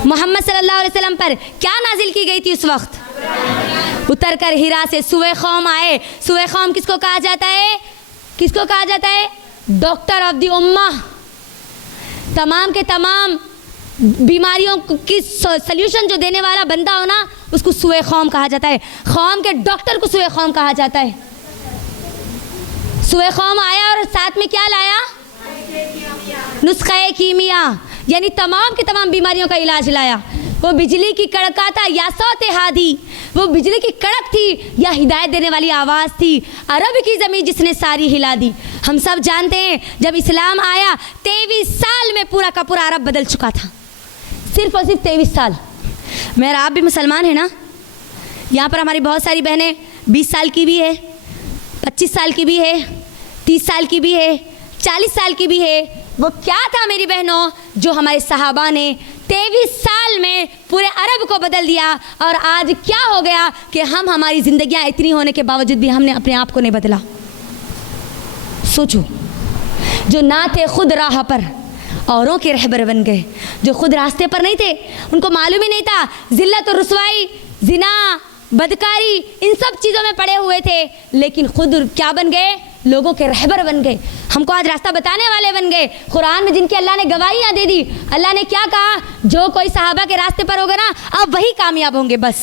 मोहम्मद सल्लल्लाहु अलैहि वसल्लम पर क्या नाजिल की गई थी उस वक्त? उतर कर हिरा से सुए क़ौम आए। सुए क़ौम किसको कहा जाता है? किसको कहा जाता है? डॉक्टर ऑफ द उम्मा। तमाम के तमाम बीमारियों की सल्यूशन जो देने वाला बंदा हो ना, उसको सुए क़ौम कहा जाता है। क़ौम के डॉक्टर को सुए क़ौम कहा जाता है। सुए क़ौम आया और साथ में क्या लाया? नुस्खे कीमिया, यानी तमाम की तमाम बीमारियों का इलाज लाया। वो बिजली की कड़का था या सौते हादी, वो बिजली की कड़क थी या हिदायत देने वाली आवाज़ थी, अरब की ज़मीन जिसने सारी हिला दी। हम सब जानते हैं जब इस्लाम आया 23 साल में पूरा का पूरा अरब बदल चुका था, सिर्फ और सिर्फ 23 साल। मेरा आप भी मुसलमान है ना? यहाँ पर हमारी बहुत सारी बहनें 20 साल की भी है, 25 साल की भी है, 30 साल की भी है, 40 साल की भी है। वो क्या था मेरी बहनों जो हमारे सहाबा ने 23 साल में पूरे अरब को बदल दिया, और आज क्या हो गया कि हम हमारी ज़िंदगियाँ इतनी होने के बावजूद भी हमने अपने आप को नहीं बदला। सोचो, जो ना थे खुद राह पर औरों के रहबर बन गए। जो खुद रास्ते पर नहीं थे, उनको मालूम ही नहीं था, जिल्लत और रुसवाई, जिना, बदकारी, इन सब चीज़ों में पड़े हुए थे, लेकिन खुद क्या बन गए? लोगों के रहबर बन गए, हमको आज रास्ता बताने वाले बन गए। कुरान में जिनकी अल्लाह ने गवाहियाँ दे दी, अल्लाह ने क्या कहा? जो कोई सहाबा के रास्ते पर होगा ना, अब वही कामयाब होंगे। बस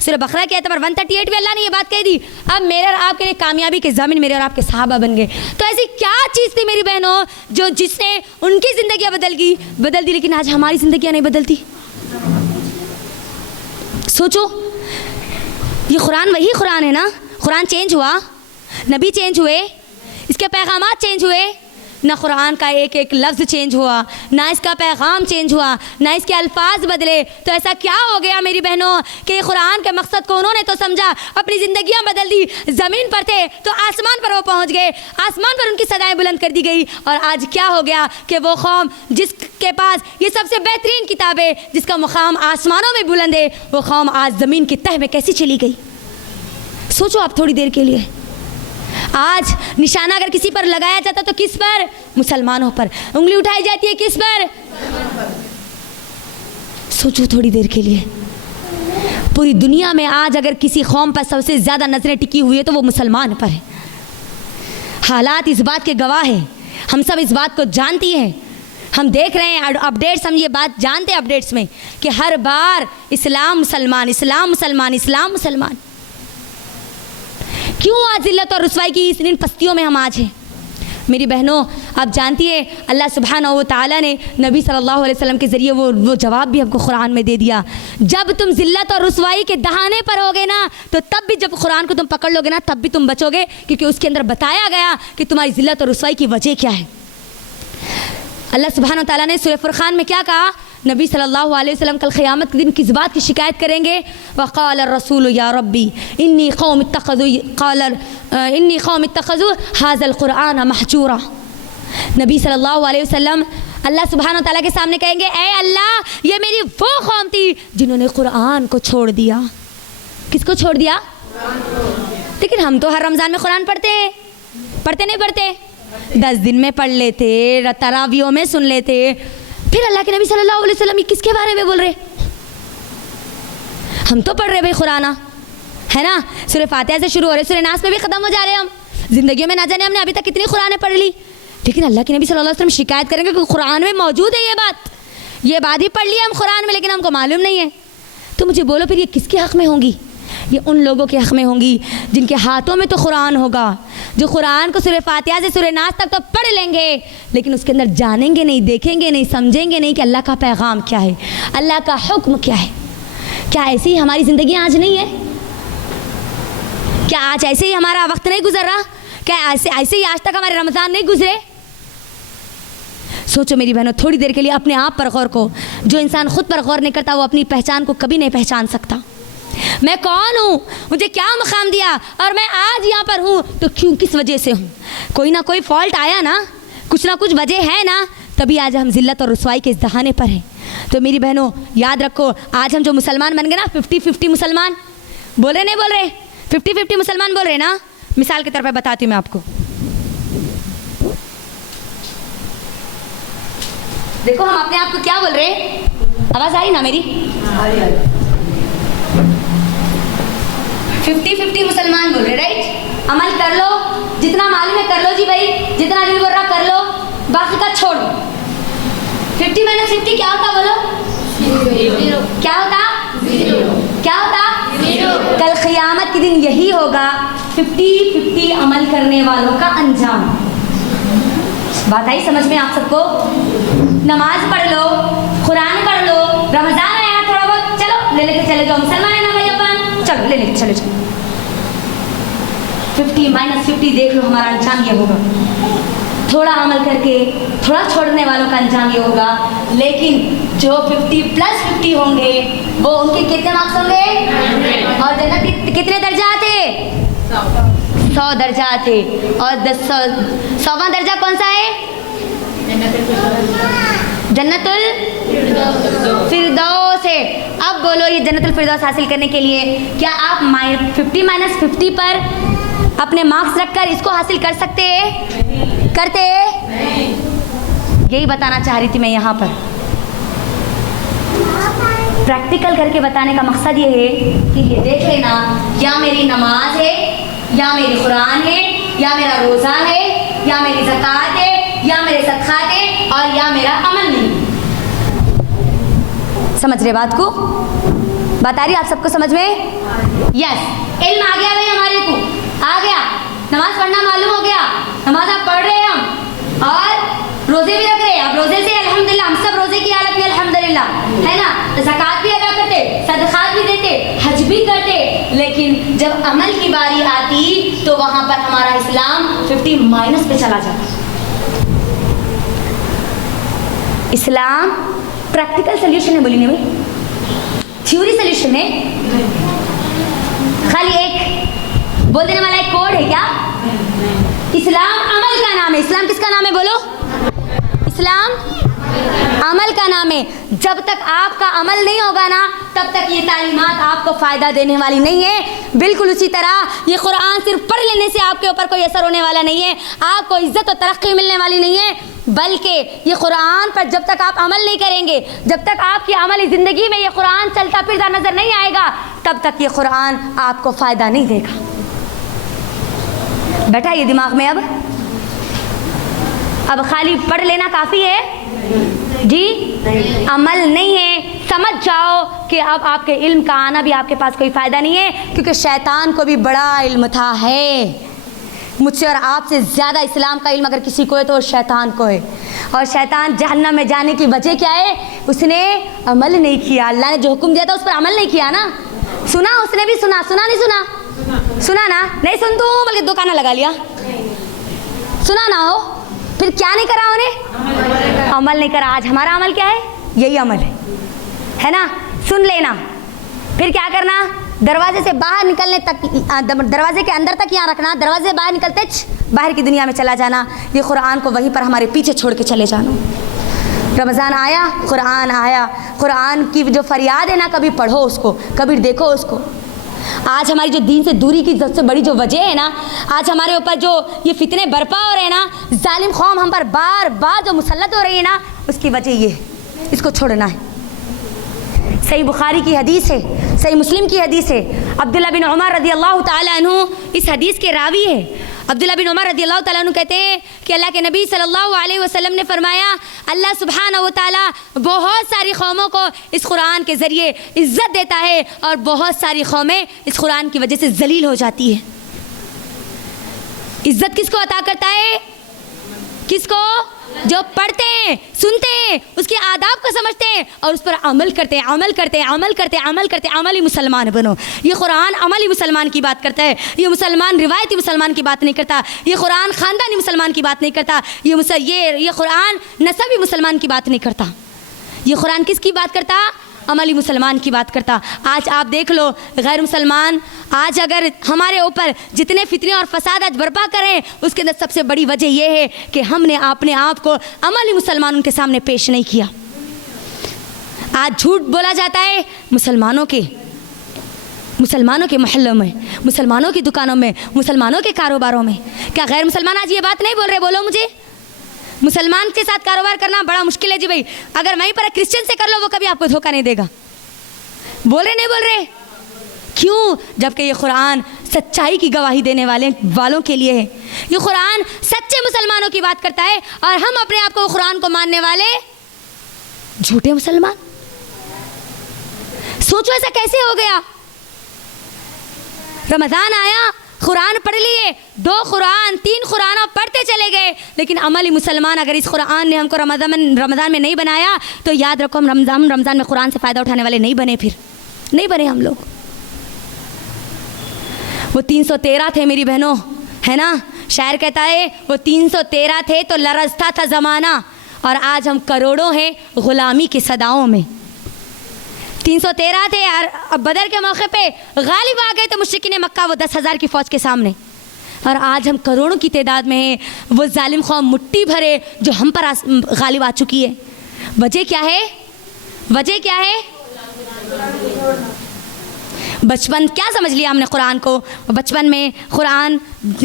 सूरह बकरा के एतबार 138 में अल्लाह ने ये बात कह दी, अब मेरे और आपके लिए कामयाबी के ज़मीन मेरे और आपके सहाबा बन गए। तो ऐसी क्या चीज़ थी मेरी बहनों जो जिसने उनकी ज़िंदगियाँ बदल दी, लेकिन आज हमारी ज़िंदगियाँ नहीं बदलती? सोचो, ये कुरान वही कुरान है ना? कुरान चेंज हुआ, नबी चेंज हुए, इसके पैगामात चेंज हुए ना, कुरान का एक एक लफ्ज़ चेंज हुआ ना, इसका पैगाम चेंज हुआ ना, इसके अल्फाज बदले। तो ऐसा क्या हो गया मेरी बहनों कि कुरान के मकसद को उन्होंने तो समझा, अपनी ज़िंदगियां बदल दी। ज़मीन पर थे तो आसमान पर वो पहुंच गए, आसमान पर उनकी सदाएं बुलंद कर दी गई। और आज क्या हो गया कि वो कौम जिसके पास ये सबसे बेहतरीन किताब है, जिसका मुकाम आसमानों में बुलंद है, वो कौम आज ज़मीन की तह में कैसी चली गई? सोचो आप थोड़ी देर के लिए। आज निशाना अगर किसी पर लगाया जाता तो किस पर? मुसलमानों पर। उंगली उठाई जाती है किस पर? सोचो थोड़ी देर के लिए, पूरी दुनिया में आज अगर किसी कौम पर सबसे ज़्यादा नजरें टिकी हुई है तो वो मुसलमान पर है। हालात इस बात के गवाह हैं, हम सब इस बात को जानती हैं, हम देख रहे हैं अपडेट्स, हम ये बात जानते हैं अपडेट्स में कि हर बार इस्लाम मुसलमान, इस्लाम मुसलमान, इस्लाम मुसलमान। क्यों आज जिल्लत और रुसवाई की इन पस्तियों में हम आज हैं? मेरी बहनों, आप जानती है अल्लाह सुब्हानहू व तआला ने नबी सल्लल्लाहु अलैहि वसल्लम के ज़रिए वो जवाब भी हमको कुरान में दे दिया। जब तुम जिल्लत और रुसवाई के दहाने पर होगे ना, तो तब भी जब कुरान को तुम पकड़ लोगे ना, तब भी तुम बचोगे, क्योंकि उसके अंदर बताया गया कि तुम्हारी जिल्लत और रुसवाई की वजह क्या है। अल्लाह सुब्हानहू व तआला ने सूरह फुरक़ान में क्या कहा? नबी सल्लल्लाहु अलैहि वसल्लम कल क़यामत के दिन किस बात की शिकायत करेंगे? वक़ाल रसूल या रब्बी इन्नी कौम इत्तख़ज़ू हाज़ल क़ुरआन महजूरा। नबी सल्लल्लाहु अलैहि वसल्लम अल्लाह सुब्हानहू व तआला के सामने कहेंगे, ए अल्लाह, ये मेरी वो कौम थी जिन्होंने कुरान को छोड़ दिया। किसको छोड़ दिया? लेकिन हम तो हर रमज़ान में कुरान पढ़ते हैं, पढ़ते नहीं पढ़ते? 10 दिन में पढ़ लेते, तरावियों में सुन लेते। फिर अल्लाह के नबी सल्लल्लाहु अलैहि वसल्लम किसके बारे में बोल रहे? हम तो पढ़ रहे भाई कुरान, है ना? सूरह फातिहा से शुरू हो रहे, सूरह नास में भी ख़त्म हो जा रहे हैं हम। ज़िंदगियों में ना जाने हमने अभी तक कितनी कुरानें पढ़ ली, लेकिन अल्लाह के नबी सल्लल्लाहु अलैहि वसल्लम शिकायत करेंगे कि कुरान में मौजूद है ये बात भी पढ़ ली हम कुरान में, लेकिन हमको मालूम नहीं है। तो मुझे बोलो फिर ये किसके हक़ में होंगी? ये उन लोगों के हक़ में होंगी जिनके हाथों में तो कुरान होगा, जो कुरान को सूरह फातिहा से सूरह नास तक तो पढ़ लेंगे, लेकिन उसके अंदर जानेंगे नहीं, देखेंगे नहीं, समझेंगे नहीं कि अल्लाह का पैगाम क्या है, अल्लाह का हुक्म क्या है। क्या ऐसी ही हमारी ज़िंदगी आज नहीं है? क्या आज ऐसे ही हमारा वक्त नहीं गुजर रहा? क्या ऐसे ही आज तक हमारे रमज़ान नहीं गुजरे? सोचो मेरी बहनों, थोड़ी देर के लिए अपने आप पर गौर को। जो इंसान खुद पर गौर नहीं करता वो अपनी पहचान को कभी नहीं पहचान सकता। मैं कौन हूँ, मुझे क्या मकाम दिया, और मैं आज यहाँ पर हूँ तो क्यों, किस वजह से हूँ? कोई ना कोई फॉल्ट आया ना कुछ वजह है ना, तभी आज हम जिल्लत और रुसवाई के इस दहाने पर हैं। तो मेरी बहनों याद रखो, आज हम जो मुसलमान बन गए ना, 50-50 मुसलमान बोल रहे, नहीं बोल रहे? 50-50 मुसलमान बोल रहे ना। मिसाल के तौर पर बताती हूँ मैं आपको। देखो हम अपने आप को क्या बोल रहे हैं, आवाज़ आ रही ना मेरी? 50-50 मुसलमान बोल रहे, राइट? अमल कर लो, जितना मालूम है कर लो जी भाई, जितना दिल बोल रहा कर लो, बाकी का छोड़ दो। 50 - 50 क्या होता बोलो? 0। क्या होता? 0। क्या होता? 0। कल क़यामत के दिन यही होगा 50-50 अमल करने वालों का अंजाम। बात आई समझ में आप सबको? नमाज पढ़ लो, कुरान पढ़ लो, रमज़ान आया थोड़ा बहुत, चलो ले लेके चले जाओ, मुसलमान है ना भाई अपन, चलो ले लेके चले जाओ। 50 - 50 देख लो, हमारा अंजाम ये होगा। थोड़ा अमल करके थोड़ा छोड़ने वालों का अंजाम ये होगा। लेकिन जो 50+50 होंगे वो उनके कितने मार्क्स होंगे? और जन्नत कितने दर्जा थे? 100 दर्जा थे। और 100वां दर्जा कौन सा है? जन्नतुल फिरदौस है। अब बोलो, ये जन्नतुल फिरदौस हासिल करने के लिए क्या आप 50 - 50 पर अपने मार्क्स रखकर इसको हासिल कर सकते हैं? करते यही बताना चाह रही थी मैं यहाँ पर। प्रैक्टिकल करके बताने का मकसद ये है कि ये देख लेना, या मेरी नमाज है, या मेरी कुरान है, या मेरा रोज़ा है, या मेरी ज़कात है, या मेरे सदक़ात है, और या मेरा अमल नहीं। समझ रहे बात को? बात आ रही आप सबको समझ में? यस, इल्म आ गया भाई हमारे को, आ गया। नमाज पढ़ना मालूम हो गया, नमाज आप पढ़ रहे हैं हम, और रोज़े भी रख रहे हैं। अब रोज़े से अल्हम्दुलिल्लाह, हम सब रोज़े की हालत में अल्हम्दुलिल्लाह, है ना। ज़कात भी अदा करते, सदक़ात भी देते, हज भी करते, लेकिन जब अमल की बारी आती तो वहाँ पर हमारा इस्लाम 50 माइनस पे चला जाता। इस्लाम प्रैक्टिकल सोल्यूशन है, बोली नहीं भाई, थ्योरी सोल्यूशन है। खाली एक बोल देने वाला एक कोड है क्या? इस्लाम अमल का नाम है। इस्लाम किसका नाम है बोलो? इस्लाम अमल का नाम है। जब तक आपका अमल नहीं होगा ना, तब तक ये तालीमात आपको फ़ायदा देने वाली नहीं है। बिल्कुल उसी तरह ये कुरान सिर्फ पढ़ लेने से आपके ऊपर कोई असर होने वाला नहीं है, आपको इज़्ज़त और तरक्की मिलने वाली नहीं है, बल्कि ये कुरान पर जब तक आप अमल नहीं करेंगे, जब तक आपकी अमली ज़िंदगी में ये कुरान चलता फिरता नज़र नहीं आएगा, तब तक ये कुरान आपको फ़ायदा नहीं देगा। बैठा ये दिमाग में? अब खाली पढ़ लेना काफ़ी है जी? अमल नहीं है। समझ जाओ कि अब आपके इल्म का आना भी आपके पास कोई फ़ायदा नहीं है, क्योंकि शैतान को भी बड़ा इल्म था, है मुझसे और आपसे ज़्यादा इस्लाम का इल्म अगर किसी को है तो शैतान को है। और शैतान जहन्नम में जाने की वजह क्या है? उसने अमल नहीं किया। अल्लाह ने जो हुक्म दिया था उस पर अमल नहीं किया ना। सुना उसने भी, सुना नहीं सुना? सुना ना? नहीं सुन तू, बल्कि दुकाना लगा लिया। सुना ना हो, फिर क्या नहीं करा उन्हें? अमल नहीं करा। आज हमारा अमल क्या है? यही अमल है ना। सुन लेना, फिर क्या करना? दरवाजे से बाहर निकलने तक, दरवाजे के अंदर तक यहाँ रखना, दरवाजे से बाहर निकलते बाहर की दुनिया में चला जाना। ये कुरान को वहीं पर हमारे पीछे छोड़ के चले जाना। रमज़ान आया, कुरान आया, कुरान की जो फरियाद है ना, कभी पढ़ो उसको, कभी देखो उसको। आज हमारी जो दीन से दूरी की सबसे बड़ी जो वजह है ना, आज हमारे ऊपर जो ये फितने बरपा हो रहे हैं ना, जालिम कौम हम पर बार बार जो मुसल्लत हो रही है ना, उसकी वजह ये है। इसको छोड़ना है। सही बुखारी की हदीस है, सही मुस्लिम की हदीस है। अब्दुल्ला बिन उमर रज़ी अल्लाह ताला अन्हु इस हदीस के रावी है। अब्दुल्ला बिन उमर रज़ी अल्लाह ताला अन्हु कहते हैं कि अल्लाह के नबी सल्लल्लाहु अलैहि वसल्लम ने फरमाया, अल्लाह सुब्हानहू व तआला बहुत सारी कौमों को इस कुरान के ज़रिए इज़्ज़त देता है, और बहुत सारी कौमें इस कुरान की वजह से ज़लील हो जाती है। इज़्ज़त किसको अता करता है? किसको? जो पढ़ते हैं, सुनते हैं, उसके आदाब को समझते हैं और उस पर अमल करते हैं, अमल करते हैं, अमल करते हैं, अमल करते हैं। अमली मुसलमान बनो। ये कुरान अमली मुसलमान की बात करता है। ये मुसलमान रिवायती मुसलमान की बात नहीं करता। ये कुरान ख़ानदानी मुसलमान की बात नहीं करता। ये कुरान नसबी मुसलमान की बात नहीं करता। ये कुरान किसकी बात करता? अमली मुसलमान की बात करता। आज आप देख लो, गैर मुसलमान आज अगर हमारे ऊपर जितने फितने और फसाद आज बर्पा करें, उसके अंदर सबसे बड़ी वजह यह है कि हमने अपने आप को अमली मुसलमान उनके सामने पेश नहीं किया। आज झूठ बोला जाता है मुसलमानों के मोहल्लों में, मुसलमानों की दुकानों में, मुसलमानों के कारोबारों में। क्या गैर मुसलमान आज ये बात नहीं बोल रहे? बोलो मुझे। मुसलमान के साथ कारोबार करना बड़ा मुश्किल है जी भाई। अगर वहीं पर क्रिश्चियन से कर लो, वो कभी आपको धोखा नहीं देगा। बोल रहे नहीं बोल रहे? क्यों? जबकि ये कुरान सच्चाई की गवाही देने वालों के लिए है। ये कुरान सच्चे मुसलमानों की बात करता है, और हम अपने आप को कुरान को मानने वाले झूठे मुसलमान। सोचो ऐसा कैसे हो गया? रमज़ान आया, कुरान पढ़ लिए, 2 कुरान 3 कुरान आप पढ़ते चले गए, लेकिन अमली मुसलमान अगर इस कुरान ने हमको रमज़ान में नहीं बनाया, तो याद रखो हम रमज़ान में कुरान से फ़ायदा उठाने वाले नहीं बने। फिर नहीं बने हम लोग। वो 313 थे मेरी बहनों, है ना। शायर कहता है वो 313 थे तो लरजता था ज़माना, और आज हम करोड़ों हैं ग़ुलामी की सदाओं में। 313 थे, और बदर के मौके पे गालिब आ गए थे मुश्रिकीन मक्का, वो 10,000 की फ़ौज के सामने, और आज हम करोड़ों की तादाद में हैं। वो जालिम कौम मुट्ठी भरे जो हम पर गालिब आ चुकी है। वजह क्या है? वजह क्या है? बचपन क्या समझ लिया हमने कुरान को? बचपन में कुरान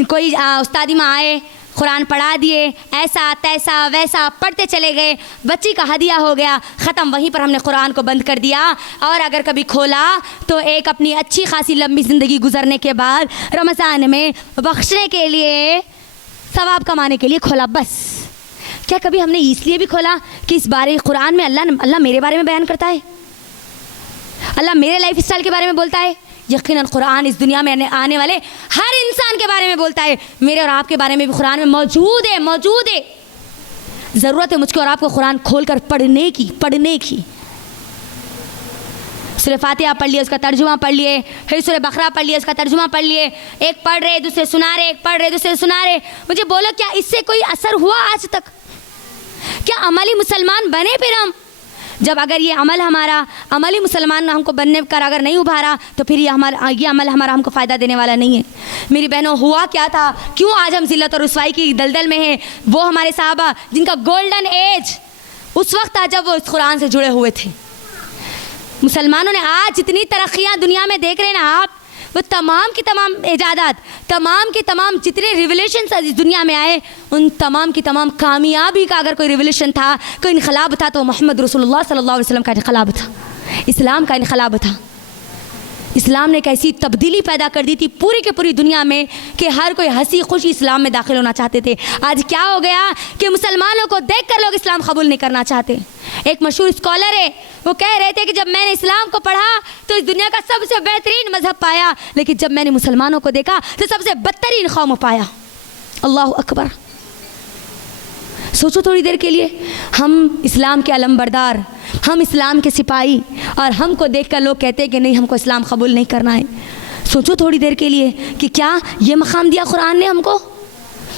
कोई उस्तादी माँ आए, कुरान पढ़ा दिए, ऐसा तैसा वैसा पढ़ते चले गए, बच्ची का हदिया हो गया, ख़त्म। वहीं पर हमने कुरान को बंद कर दिया। और अगर कभी खोला तो एक अपनी अच्छी खासी लंबी ज़िंदगी गुजरने के बाद रमज़ान में बख्शने के लिए, सवाब कमाने के लिए खोला बस। क्या कभी हमने इसलिए भी खोला कि इस बारे कुरान में अल्लाह मेरे बारे में बयान करता है, अल्लाह मेरे लाइफ स्टाइल के बारे में बोलता है? यकीनन कुरान इस दुनिया में आने वाले हर इंसान के बारे में बोलता है। मेरे और आपके बारे में भी कुरान में मौजूद है। ज़रूरत है मुझको और आपको कुरान खोलकर पढ़ने की। सूरह फातिहा पढ़ लिए, उसका तर्जुमा पढ़ लिए, फिर सूरह बकरा पढ़ लिए, उसका तर्जुमा पढ़ लिए। एक पढ़ रहे दूसरे सुना रहे, एक पढ़ रहे दूसरे सुना रहे। मुझे बोलो, क्या इससे कोई असर हुआ आज तक? क्या अमली मुसलमान बने फिर हम? जब अगर ये अमल हमारा अमली मुसलमान हमको बनने कर अगर नहीं उभारा तो फिर ये अमल हमारा हमको फ़ायदा देने वाला नहीं है। मेरी बहनों, हुआ क्या था, क्यों आज हम ज़िल्लत और रुसवाई की दलदल में हैं? वो हमारे सहाबा जिनका गोल्डन एज उस वक्त था जब वो इस कुरान से जुड़े हुए थे। मुसलमानों ने आज जितनी तरक्कियाँ दुनिया में देख रहे हैं ना आप, वो तमाम की तमाम इजादात, तमाम के तमाम जितने रिवोल्यूशन इस दुनिया में आए, उन तमाम की तमाम कामयाबी का अगर कोई रिवोल्यूशन था, कोई इनकलाब था, तो मोहम्मद रसूलुल्लाह सल्लल्लाहु अलैहि वसल्लम का इनकलाब था, इस्लाम का इनकलाब था। इस्लाम ने एक ऐसी तब्दीली पैदा कर दी थी पूरी के पूरी दुनिया में कि हर कोई हंसी खुशी इस्लाम में दाखिल होना चाहते थे। आज क्या हो गया कि मुसलमानों को देखकर लोग इस्लाम कबूल नहीं करना चाहते। एक मशहूर स्कॉलर है, वो कह रहे थे कि जब मैंने इस्लाम को पढ़ा तो इस दुनिया का सबसे बेहतरीन मज़हब पाया, लेकिन जब मैंने मुसलमानों को देखा तो सबसे बदतरीन कौम पाया। अल्लाह अकबर। सोचो थोड़ी देर के लिए, हम इस्लाम के अलमबरदार, हम इस्लाम के सिपाही, और हमको देखकर लोग कहते हैं कि नहीं, हमको इस्लाम कबूल नहीं करना है। सोचो थोड़ी देर के लिए कि क्या ये मकाम दिया कुरान ने हमको?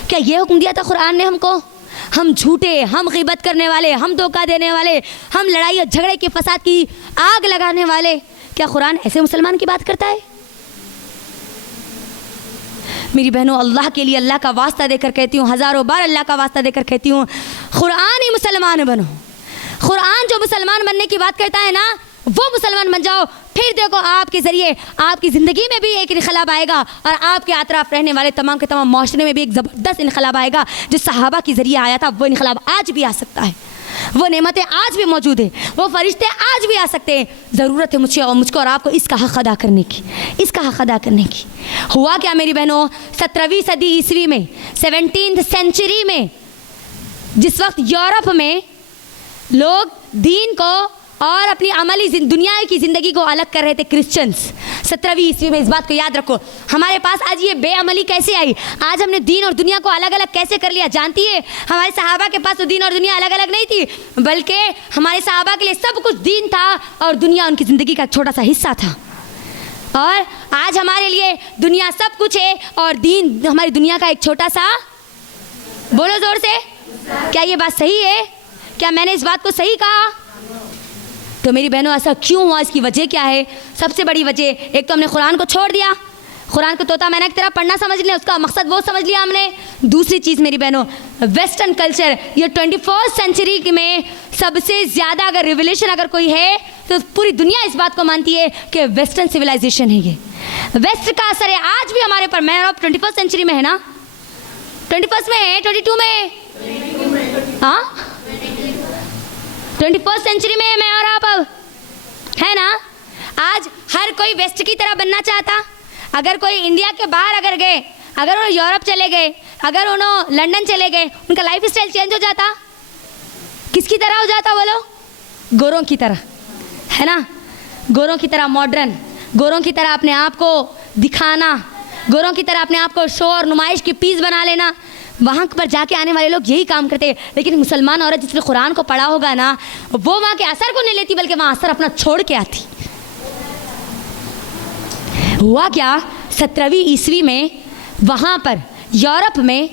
क्या ये हुक्म दिया था कुरान ने हमको? हम झूठे, हम ग़ीबत करने वाले, हम धोखा देने वाले, हम लड़ाई और झगड़े की फसाद की आग लगाने वाले, क्या कुरान ऐसे मुसलमान की बात करता है? मेरी बहनों, अल्लाह के लिए अल्लाह का वास्ता देकर कहती हूँ, हज़ारों बार अल्लाह का वास्ता देकर कहती हूँ, कुरान ही मुसलमान बनो। कुरान जो मुसलमान बनने की बात करता है ना, वो मुसलमान बन जाओ। फिर देखो आपके ज़रिए आपकी ज़िंदगी में भी एक इनकलाब आएगा, और आपके अतराफ़ रहने वाले तमाम के तमाम माशरे में भी एक ज़बरदस्त इनकलाब आएगा। जो सहाबा के ज़रिए आया था वो इनकलाब आज भी आ सकता है, वो नेमतें आज भी मौजूद है, वो फरिश्ते आज भी आ सकते हैं। ज़रूरत है मुझको और आपको इसका हक़ अदा करने की, इसका हक़ अदा करने की। हुआ क्या मेरी बहनों, 17वीं सदी ईस्वी में, 17th सेंचुरी में, जिस वक्त यूरोप में लोग दीन को और अपनी अमली दुनिया की ज़िंदगी को अलग कर रहे थे, क्रिश्चियंस, 17वीं ईस्वी में, इस बात को याद रखो। हमारे पास आज ये बेअमली कैसे आई? आज हमने दीन और दुनिया को अलग अलग कैसे कर लिया? जानती है, हमारे सहाबा के पास तो दीन और दुनिया अलग अलग नहीं थी, बल्कि हमारे सहाबा के लिए सब कुछ दीन था और दुनिया उनकी ज़िंदगी का छोटा सा हिस्सा था। और आज हमारे लिए दुनिया सब कुछ है और दीन हमारी दुनिया का एक छोटा सा, बोलो ज़ोर से, क्या ये बात सही है? क्या मैंने इस बात को सही कहा? तो मेरी बहनों, ऐसा क्यों हुआ? इसकी वजह क्या है? सबसे बड़ी वजह, एक तो हमने कुरान को छोड़ दिया, कुरान को तोता मैना की तरह पढ़ना समझ लिया, उसका मकसद वो समझ लिया हमने। दूसरी चीज़ मेरी बहनों, वेस्टर्न कल्चर, ये 21st सेंचुरी में सबसे ज़्यादा अगर रिवोल्यूशन अगर कोई है तो पूरी दुनिया इस बात को मानती है कि वेस्टर्न सिविलाइजेशन है, ये वेस्ट का असर है आज भी हमारे पर। मैं अब 21st सेंचुरी में है ना, 21st में है, 22 में, हाँ 21st सेंचुरी में मैं और आप अब है ना। आज हर कोई वेस्ट की तरह बनना चाहता। अगर कोई इंडिया के बाहर अगर गए, अगर वो यूरोप चले गए, अगर उन्होंने लंदन चले गए, उनका लाइफ स्टाइल चेंज हो जाता। किसकी तरह हो जाता बोलो? गोरों की तरह, है ना। गोरों की तरह मॉडर्न, गोरों की तरह अपने आप को दिखाना, गोरों की तरह अपने आप को शो और नुमाइश की पीस बना लेना। वहाँ पर जाके आने वाले लोग यही काम करते हैं। लेकिन मुसलमान औरत जिसने कुरान को पढ़ा होगा ना, वो वहाँ के असर को नहीं लेती, बल्कि वहाँ असर अपना छोड़ के आती। हुआ क्या, 17वीं ईस्वी में वहाँ पर यूरोप में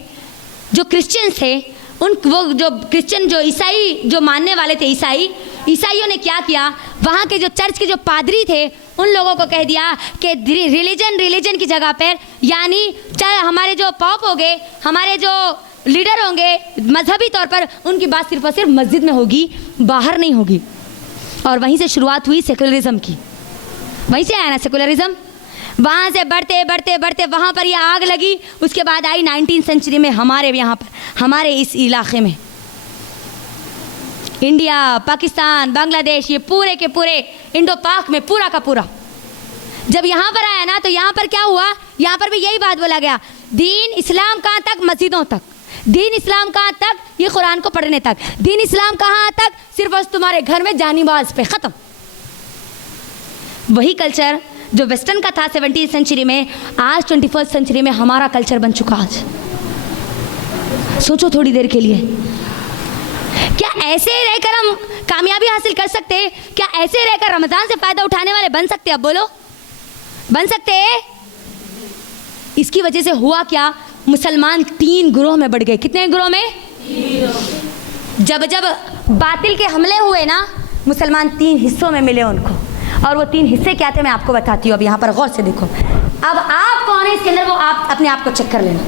जो क्रिश्चियन थे, वो जो क्रिश्चियन जो ईसाई जो मानने वाले थे, ईसाइयों ने क्या किया, वहाँ के जो चर्च के जो पादरी थे उन लोगों को कह दिया कि रिलीजन की जगह पर, यानी चाहे हमारे जो पॉप हो गए, हमारे जो लीडर होंगे मजहबी तौर पर, उनकी बात सिर्फ और सिर्फ मस्जिद में होगी, बाहर नहीं होगी। और वहीं से शुरुआत हुई सेकुलरिज्म की, वहीं से आया ना सेकुलरिज्म। वहाँ से बढ़ते बढ़ते बढ़ते वहाँ पर ये आग लगी। उसके बाद आई 19वीं सेंचुरी में हमारे यहाँ पर, हमारे इस इलाके में, इंडिया, पाकिस्तान, बांग्लादेश, ये पूरे के पूरे इंडो पाक में पूरा का पूरा जब यहाँ पर आया ना, तो यहाँ पर क्या हुआ, यहाँ पर भी यही बात बोला गया, दीन इस्लाम कहाँ तक, मस्जिदों तक। दीन इस्लाम कहाँ तक, ये कुरान को पढ़ने तक। दीन इस्लाम कहाँ तक, सिर्फ बस तुम्हारे घर में जानीबाज पे, ख़त्म। वही कल्चर जो वेस्टर्न का था 17वीं सेंचुरी में, आज 21st सेंचुरी में हमारा कल्चर बन चुका। आज सोचो थोड़ी देर के लिए, क्या ऐसे रहकर हम कामयाबी हासिल कर सकते हैं? क्या ऐसे रहकर रमज़ान से फ़ायदा उठाने वाले बन सकते हैं? अब बोलो, बन सकते हैं? इसकी वजह से हुआ क्या, मुसलमान 3 ग्रोह में बढ़ गए। कितने ग्रोह में? जब जब बातिल के हमले हुए ना, मुसलमान 3 हिस्सों में मिले उनको। और वो 3 हिस्से क्या थे मैं आपको बताती हूँ। अब यहाँ पर गौर से देखो, अब आप कौन है इसके अंदर, वो आप अपने आप को चेक कर लेना।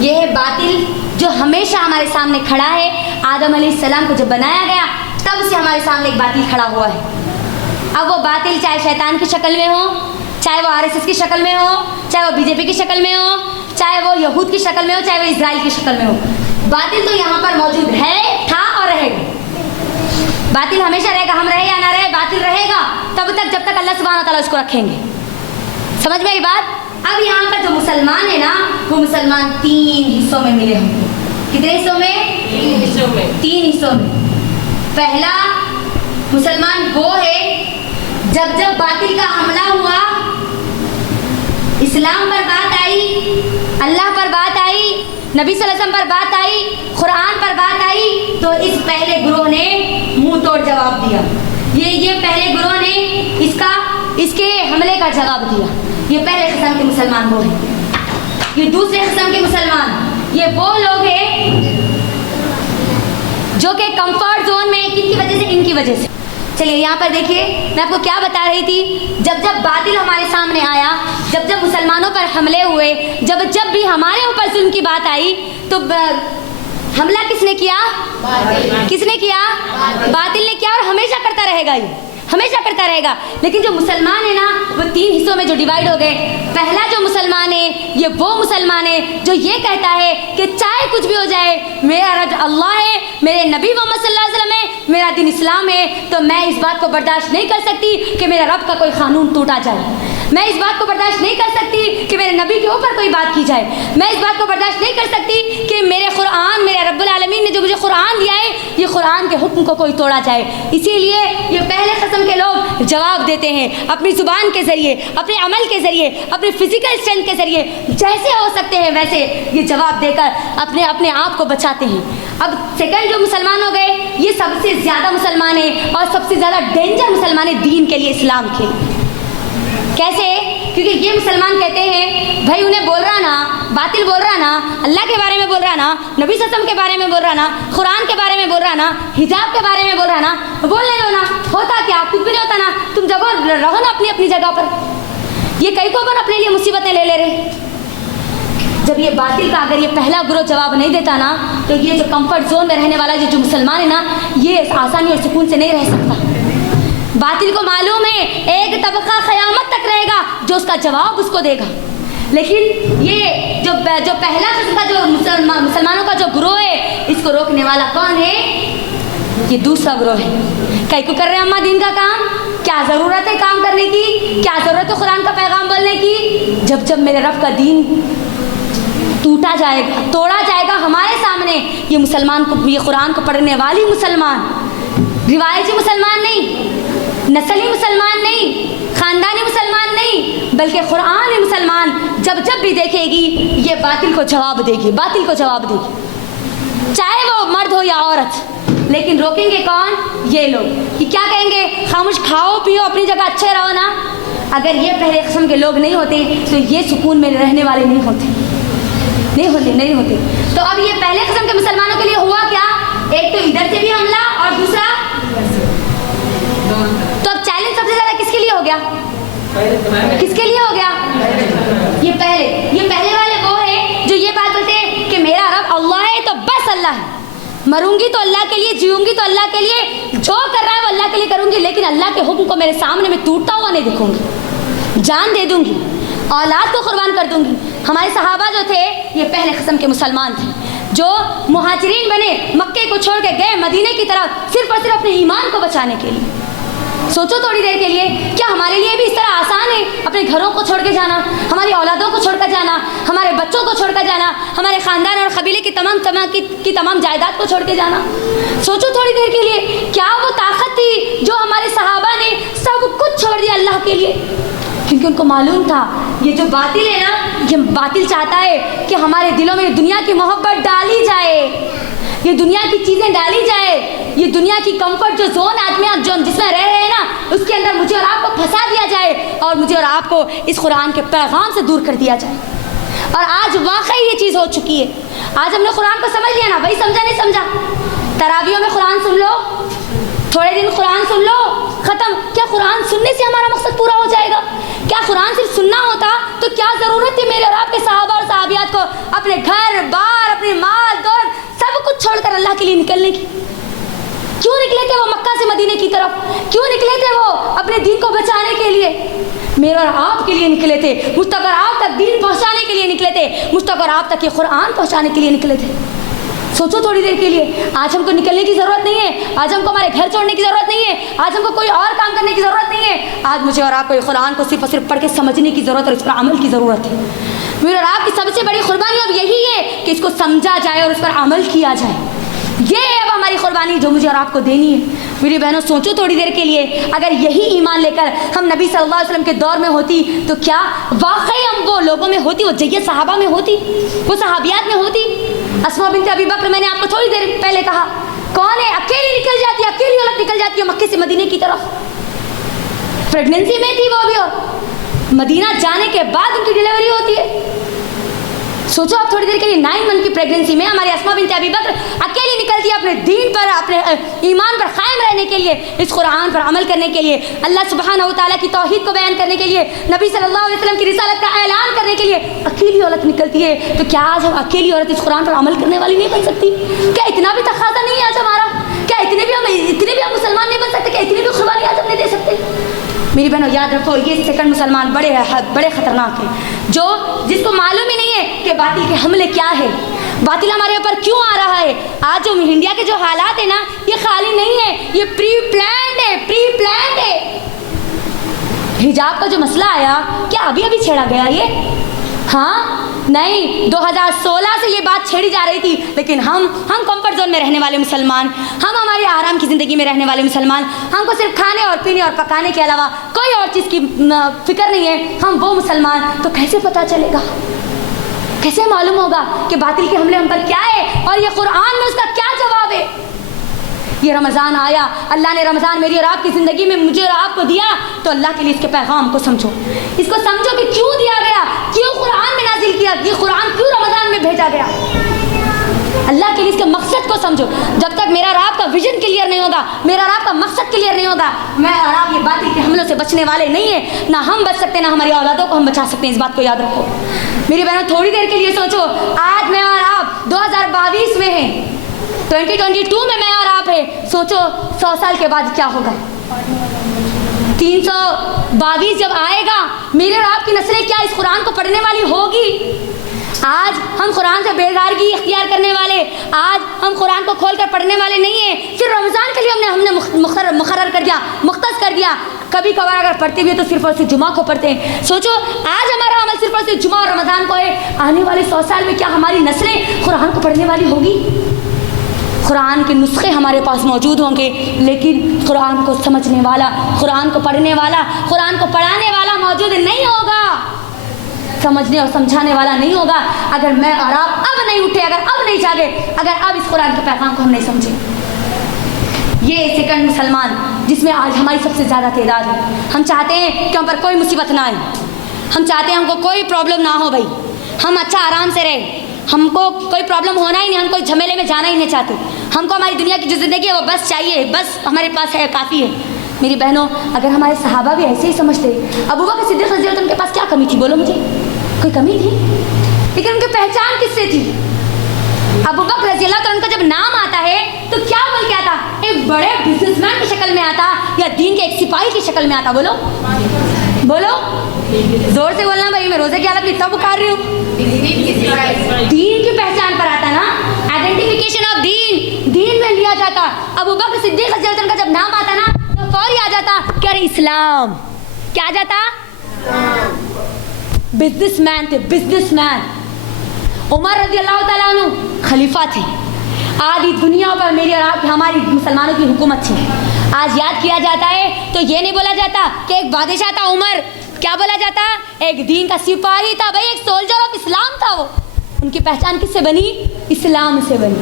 ये है बातिल जो हमेशा हमारे सामने खड़ा है। आदम अलैहिस्सलाम को जब बनाया गया तब से हमारे सामने एक बातिल खड़ा हुआ है। अब वो बातिल चाहे शैतान की शक्ल में हो, चाहे वो आरएसएस की शक्ल में हो, चाहे वो बीजेपी की शक्ल में हो, चाहे वो यहूद की शक्ल में हो, चाहे वो इजराइल की शक्ल में हो, बातिल तो यहाँ पर मौजूद है, था और रहेगा। बातिल हमेशा रहेगा, हम रहे या ना रहे, बातिल रहेगा तब तक जब तक अल्लाह सुब्हानहू व तआला उसको रखेंगे। समझ में आई बात? अब यहाँ पर जो मुसलमान है ना, वो मुसलमान 3 हिस्सों में मिले होंगे। कितने हिस्सों में? 3 हिस्सों में। 3 हिस्सों में। पहला मुसलमान वो है जब जब बातिल का हमला हुआ, इस्लाम पर बात आई, अल्लाह पर बात आई, नबी सल्लल्लाहु अलैहि वसल्लम पर बात आई, कुरान पर बात आई, तो इस पहले ग्रोह ने मुंह तोड़ जवाब दिया। ये पहले ग्रोह ने इसके हमले का जवाब दिया। ये पहले किस्म के मुसलमान वो हैं। ये दूसरे किस्म के मुसलमान, ये वो लोग हैं जो कि कंफर्ट जोन में, किनकी वजह से? इनकी वजह से। चलिए यहाँ पर देखिए, मैं आपको क्या बता रही थी, जब जब बातिल हमारे सामने आया, जब जब मुसलमानों पर हमले हुए, जब जब भी हमारे ऊपर जुल्म की बात आई, तो हमला किसने किया? किसने किया? बातिल ने किया, और हमेशा करता रहेगा, ये हमेशा करता रहेगा। लेकिन जो मुसलमान है ना, वो 3 हिस्सों में जो डिवाइड हो गए। पहला जो मुसलमान है, ये वो मुसलमान है जो ये कहता है कि चाहे कुछ भी हो जाए, मेरा रब अल्लाह है, मेरे नबी मोहम्मद सल्लल्लाहु अलैहि वसल्लम है, मेरा दिन इस्लाम है, तो मैं इस बात को बर्दाश्त नहीं कर सकती कि मेरे रब का कोई कानून टूटा जाए। मैं इस बात को बर्दाश्त नहीं कर सकती कि मेरे नबी के ऊपर कोई बात की जाए। मैं इस बात को बर्दाश्त नहीं कर सकती कि मेरे कुरान, मेरे रब्बुल आलमीन ने जो मुझे कुरान दिया है, ये कुरान के हुक्म को कोई तोड़ा जाए। इसीलिए ये पहले किस्म के लोग जवाब देते हैं अपनी ज़ुबान के ज़रिए, अपने अमल के ज़रिए, अपने फिजिकल स्ट्रेंथ के ज़रिए, जैसे हो सकते हैं वैसे ये जवाब देकर अपने अपने आप को बचाते हैं। अब सेकंड जो मुसलमान हो गए, ये सबसे ज़्यादा मुसलमान है और सबसे ज़्यादा डेंजर मुसलमान है दीन के लिए, इस्लाम के। कैसे? क्योंकि ये मुसलमान कहते हैं, भाई उन्हें बोल रहा ना, बातिल बोल रहा ना, अल्लाह के बारे में बोल रहा ना, नबी सल्लल्लाहु अलैहि वसल्लम के बारे में बोल रहा ना, कुरान के बारे में बोल रहा ना, हिजाब के बारे में बोल रहा ना, बोलने दो ना, होता क्या, कुछ भी नहीं होता ना, तुम जगह रहो ना अपनी अपनी जगह पर। ये कई को पर अपने लिए मुसीबतें ले रहे। जब ये बातिल का अगर ये पहला ग्रोह जवाब नहीं देता ना, तो ये जो कंफर्ट जोन में रहने वाला जो मुसलमान है ना, ये आसानी और सुकून से नहीं रह सकता। बातिल को मालूम है एक तबका क़यामत तक रहेगा जो उसका जवाब उसको देगा। लेकिन ये जो पहला किस्म का जो मुसलमानों का जो ग्रोह है, इसको रोकने वाला कौन है? ये दूसरा ग्रोह है। कई को कर रहे हैं अम्मा दीन का काम, क्या ज़रूरत है काम करने की, क्या ज़रूरत है कुरान का पैगाम बोलने की? जब जब मेरे रब का दीन टूटा जाएगा, तोड़ा जाएगा हमारे सामने, ये मुसलमान को, ये कुरान को पढ़ने वाली मुसलमान, रिवायती मुसलमान नहीं, नस्ली मुसलमान नहीं, ख़ानदानी मुसलमान नहीं, बल्कि कुरान मुसलमान जब जब भी देखेगी, ये बातिल को जवाब देगी, बातिल को जवाब देगी, चाहे वो मर्द हो या औरत। लेकिन रोकेंगे कौन? ये लोग। कि क्या कहेंगे? खामोश खाओ पियो अपनी जगह, अच्छे रहो ना। अगर ये पहले किस्म के लोग नहीं होते तो ये सुकून में रहने वाले नहीं होते। तो अब ये पहले किस्म के मुसलमानों के लिए हुआ क्या? एक तो इधर से भी हमला और दूसरा, तो अब चैलेंज सबसे ज्यादा किसके लिए हो गया? किसके लिए हो गया? ये पहले वाले वो है जो ये बात बोलते हैं कि मेरा रब अल्लाह है तो बस अल्लाह है, मरूंगी तो अल्लाह के लिए, जीऊंगी तो अल्लाह के लिए, जो कर रहा है वो अल्लाह के लिए करूंगी, लेकिन अल्लाह के हुक्म को मेरे सामने में टूटता हुआ नहीं दिखूंगी। जान दे दूंगी, औलाद को कुर्बान कर दूंगी। हमारे सहाबा जो थे ये पहले किस्म के मुसलमान थे, जो मुहाजिरीन बने, मक्के को छोड़ के गए मदीने की तरफ सिर्फ और सिर्फ अपने ईमान को बचाने के लिए। सोचो थोड़ी देर के लिए, क्या हमारे लिए भी इस तरह आसान है अपने घरों को छोड़ के जाना, हमारी औलादों को छोड़कर जाना, हमारे बच्चों को छोड़कर जाना, हमारे ख़ानदान और कबीले की तमाम जायदाद को छोड़ के जाना? सोचो थोड़ी देर के लिए, क्या वो ताकत थी जो हमारे सहाबा ने सब कुछ छोड़ दिया अल्लाह के लिए? क्योंकि उनको मालूम था ये जो बातिल है ना, ये बातिल चाहता है कि हमारे दिलों में दुनिया की मोहब्बत डाली जाए, ये दुनिया की चीज़ें डाली जाए, ये दुनिया की कंफर्ट जो जोन आदमी जो जिसमें रह रहे हैं ना, उसके अंदर मुझे और आपको फंसा दिया जाए और मुझे और आपको इस कुरान के पैगाम से दूर कर दिया जाए। और आज वाकई ये चीज़ हो चुकी है। आज हमने कुरान को समझ लिया ना, भाई समझा नहीं समझा, तरावियों में कुरान सुन लो, थोड़े दिन कुरान सुन लो, ख़त्म। क्या कुरान सुनने से हमारा मकसद पूरा हो जाएगा? क्या कुरान सिर्फ सुनना होता तो क्या ज़रूरत थी मेरे और आपके सहाबा और सहाबियात को अपने घर बार, अपने माल दौलत सब कुछ छोड़कर अल्लाह के लिए निकलने की? क्यों निकले थे वो मक्का से मदीने की तरफ? क्यों निकले थे वो अपने दीन को बचाने के लिए? मेरे और आप के लिए निकले थे, मुझ तक और आप तक दीन पहुंचाने के लिए निकले थे, मुझ तक और आप तक ये कुरान पहुंचाने के लिए निकले थे। सोचो थोड़ी देर के लिए, आज हमको निकलने की ज़रूरत नहीं है, आज हमको हमारे घर छोड़ने की ज़रूरत नहीं है, आज हमको कोई और काम करने की ज़रूरत नहीं है। आज मुझे और आपको ये कुरान को सिर्फ और सिर्फ पढ़ के समझने की ज़रूरत और इस पर अमल की ज़रूरत है। मेरे और आपकी सबसे बड़ी कुर्बानी अब यही है कि इसको समझा जाए और उस पर अमल किया जाए। ये है अब हमारी कुर्बानी जो मुझे और आपको देनी है। मेरी बहनों, सोचो थोड़ी देर के लिए, अगर यही ईमान लेकर हम नबी सल्लल्लाहु अलैहि वसल्लम के दौर में होती तो क्या वाकई हम वो लोगों में होती, वो जय्यद सहाबा में होती, वो सहाबियात में होती? अस्मा बिन्त अबी बकर, मैंने आपको थोड़ी देर पहले कहा, कौन है? अकेली निकल जाती है, अकेली औरत निकल जाती है मक्के से मदीने की तरफ। प्रेगनेंसी में थी वो भी, और मदीना जाने के बाद उनकी डिलीवरी होती है। सोचो आप थोड़ी देर के लिए, 9 मंथ की प्रेगनेंसी में हमारी अस्मा बिन्त अबी बकर अकेली निकलती है अपने दीन पर, अपने ईमान पर कायम रहने के लिए, इस कुरान पर अमल करने के लिए, अल्लाह सुब्हानहू व तआला की तौहीद को बयान करने के लिए, नबी सल्लल्लाहु अलैहि वसल्लम की रिसालत का ऐलान करने के लिए अकेली औरत निकलती है। तो क्या आज हम अकेली औरत इस कुरान पर अमल करने वाली नहीं बन सकती? क्या इतना भी तकाज़ा नहीं है आज हमारा? क्या इतने भी हम मुसलमान नहीं बन सकते? क्या इतनी भी कुर्बानी आज हम नहीं दे सकते? मेरी बहनों, याद रखो, ये सेकंड मुसलमान बड़े ख़तरनाक हैं, जिसको मालूम ही नहीं है कि बातिल के हमले क्या है, बातिल हमारे ऊपर क्यों आ रहा है। आज जो इंडिया के जो हालात है ना, ये खाली नहीं है, ये प्री प्लान्ड है। हिजाब का जो मसला आया, क्या अभी अभी छेड़ा गया ये? हाँ नहीं, 2016 से ये बात छेड़ी जा रही थी, लेकिन हम कंफर्ट जोन में रहने वाले मुसलमान, हम हमारे आराम की ज़िंदगी में रहने वाले मुसलमान, हमको सिर्फ खाने और पीने और पकाने के अलावा कोई और चीज़ की फिक्र नहीं है, हम वो मुसलमान। तो कैसे पता चलेगा, कैसे मालूम होगा कि बातिल के हमले हम पर क्या है और ये कुरान में उसका क्या जवाब है? ये रमज़ान आया, अल्लाह ने रमज़ान मेरी और आपकी ज़िंदगी में मुझे और आपको दिया, तो अल्लाह के लिए इसके पैगाम को समझो, इसको समझो कि क्यों दिया गया, क्यों कुरान में नाजिल किया, ये कुरान क्यों रमज़ान में भेजा गया। अल्लाह के लिए इसके मकसद को समझो। जब तक मेरा और आपका विजन क्लियर नहीं होगा, मेरा और आपका मकसद क्लियर नहीं होगा, मैं और आप ये बातिल के हमलों से बचने वाले नहीं है। ना हम बच सकते, ना हमारी औलादों को हम बचा सकते हैं। इस बात को याद रखो मेरी बहनों। थोड़ी देर के लिए सोचो, आज मैं और आप 2022 में हैं, 2022 में मैं और आप है। सोचो 100 साल के बाद क्या होगा, 322 जब आएगा, मेरे और आपकी नस्लें क्या इस कुरान को पढ़ने वाली होगी? आज हम कुरान से बेगारगी इख्तियार करने वाले, आज हम कुरान को खोल कर पढ़ने वाले नहीं हैं। सिर्फ रमज़ान के लिए हमने मुकर्रर कर दिया, मुख्तस कर दिया। कभी कभार अगर पढ़ते भी हैं तो सिर्फ और सिर्फ जुमा को पढ़ते हैं। सोचो आज हमारा अमल सिर्फ और सिर्फ जुमा और रमज़ान को है। आने वाले 100 साल में क्या हमारी नस्लें कुरान को पढ़ने वाली होगी? कुरान के नुस्खे हमारे पास मौजूद होंगे, लेकिन कुरान को समझने वाला, कुरान को पढ़ने वाला, कुरान को पढ़ाने वाला मौजूद नहीं होगा, समझने और समझाने वाला नहीं होगा। अगर मैं और आप अब नहीं उठे, अगर अब नहीं जागे, अगर अब इस कुरान के पैगाम को हम नहीं समझे। ये सेकंड मुसलमान जिसमें आज हमारी सबसे ज़्यादा तादाद है। हम चाहते हैं कि हम पर कोई मुसीबत ना आए, हम चाहते हैं हमको कोई प्रॉब्लम ना हो, भाई हम अच्छा आराम से रहें, हमको कोई प्रॉब्लम होना ही नहीं, हम कोई झमेले में जाना ही नहीं चाहते। हमको हमारी दुनिया की जो ज़िंदगी है वो बस चाहिए, बस हमारे पास है, काफ़ी है। मेरी बहनों, अगर हमारे सहाबा भी ऐसे ही समझते, अबू बकर सिद्दीक़ रज़ी अल्लाह अन्हु के पास क्या कमी थी? बोलो मुझे, कोई कमी थी? लेकिन उनकी पहचान किससे थी? अबू बकर रज़ी अल्लाह तआला अन्हु का जब नाम आता है तो क्या बोल के आता? एक बड़े बिजनेसमैन की शक्ल में आता या दीन के एक सिपाही की शक्ल में आता? बोलो बोलो, जोर से बोलना भाई, मैं रोजे की हालत में इतना पुकार रही हूँ। दीन की पहचान पर आता ना, आइडेंटिफिकेशन ऑफ दीन, दीन में लिया जाता। अबू बकर सिद्दीक रज़ी अल्लाह तआला का जब नाम आता ना तो फौरी आ जाता कि अरे इस्लाम, क्या आ जाता? बिजनेसमैन थे, बिजनेसमैन। उमर रज़ी अल्लाह तआला अन्हु खलीफा थे। आधी दुनिया पर मेरी और आपकी, हमारी मुसलमानों की हुकूमत थी। आज याद किया जाता है तो ये नहीं बोला जाता कि एक बादशाह था उमर, क्या बोला जाता? एक दीन का सिपाही था भाई, एक सोल्जर ऑफ इस्लाम था वो। उनकी पहचान किससे बनी? इस्लाम से बनी।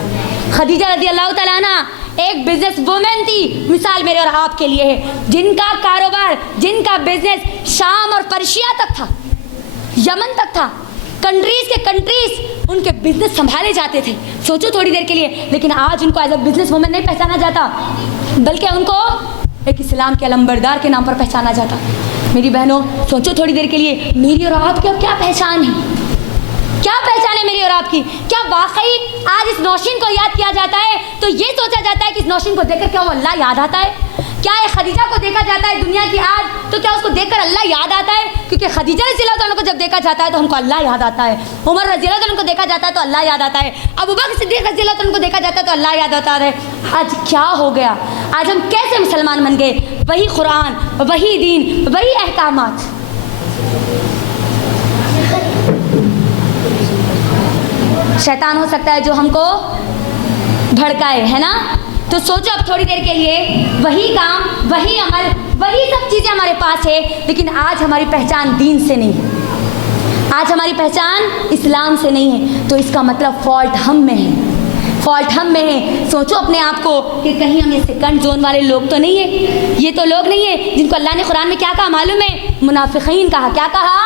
खदीजा रज़ी अल्लाह तआला अन्हा एक बिजनेस वुमेन थी, मिसाल मेरे और आपके लिए है, जिनका कारोबार, जिनका बिजनेस शाम और पर्शिया तक था, यमन तक था, कंट्रीज के कंट्रीज उनके बिजनेस संभाले जाते थे। सोचो थोड़ी देर के लिए, लेकिन आज उनको एज अ बिजनेस वुमेन नहीं पहचाना जाता, बल्कि उनको एक इस्लाम के अलंबरदार के नाम पर पहचाना जाता। मेरी बहनों, सोचो थोड़ी देर के लिए, मेरी और आपकी अब क्या पहचान है? क्या पहचान है मेरी और आपकी? क्या वाकई आज इस नौशीन को याद किया जाता है तो ये सोचा जाता है कि इस नौशीन को देखकर क्या वो अल्लाह याद आता है? क्या ये खदीजा को देखा जाता है दुनिया की आज तो क्या उसको देखकर अल्लाह याद आता है? क्योंकि खदीजा रज़ी अल्लाह तआला को जब देखा जाता है तो हमको अल्लाह याद आता है, उमर रज़ी अल्लाह तआला को देखा जाता है तो अल्लाह याद आता है, अबू बकर सिद्दीक रज़ी अल्लाह तआला को देखा जाता है तो अल्लाह याद आता है। आज क्या हो गया? आज हम कैसे मुसलमान बन गए? वही कुरान, वही दीन, वही अहकामात। शैतान हो सकता है जो हमको भड़काए, है ना? तो सोचो अब थोड़ी देर के लिए, वही काम, वही अमल, वही सब चीज़ें हमारे पास है, लेकिन आज हमारी पहचान दीन से नहीं है, आज हमारी पहचान इस्लाम से नहीं है। तो इसका मतलब फॉल्ट हम में है, फॉल्ट हम में है। सोचो अपने आप को कि कहीं हम ये सेकंड जोन वाले लोग तो नहीं है, ये तो लोग नहीं है जिनको अल्लाह ने कुरान में क्या कहा मालूम है? मुनाफिकीन कहा। क्या कहा?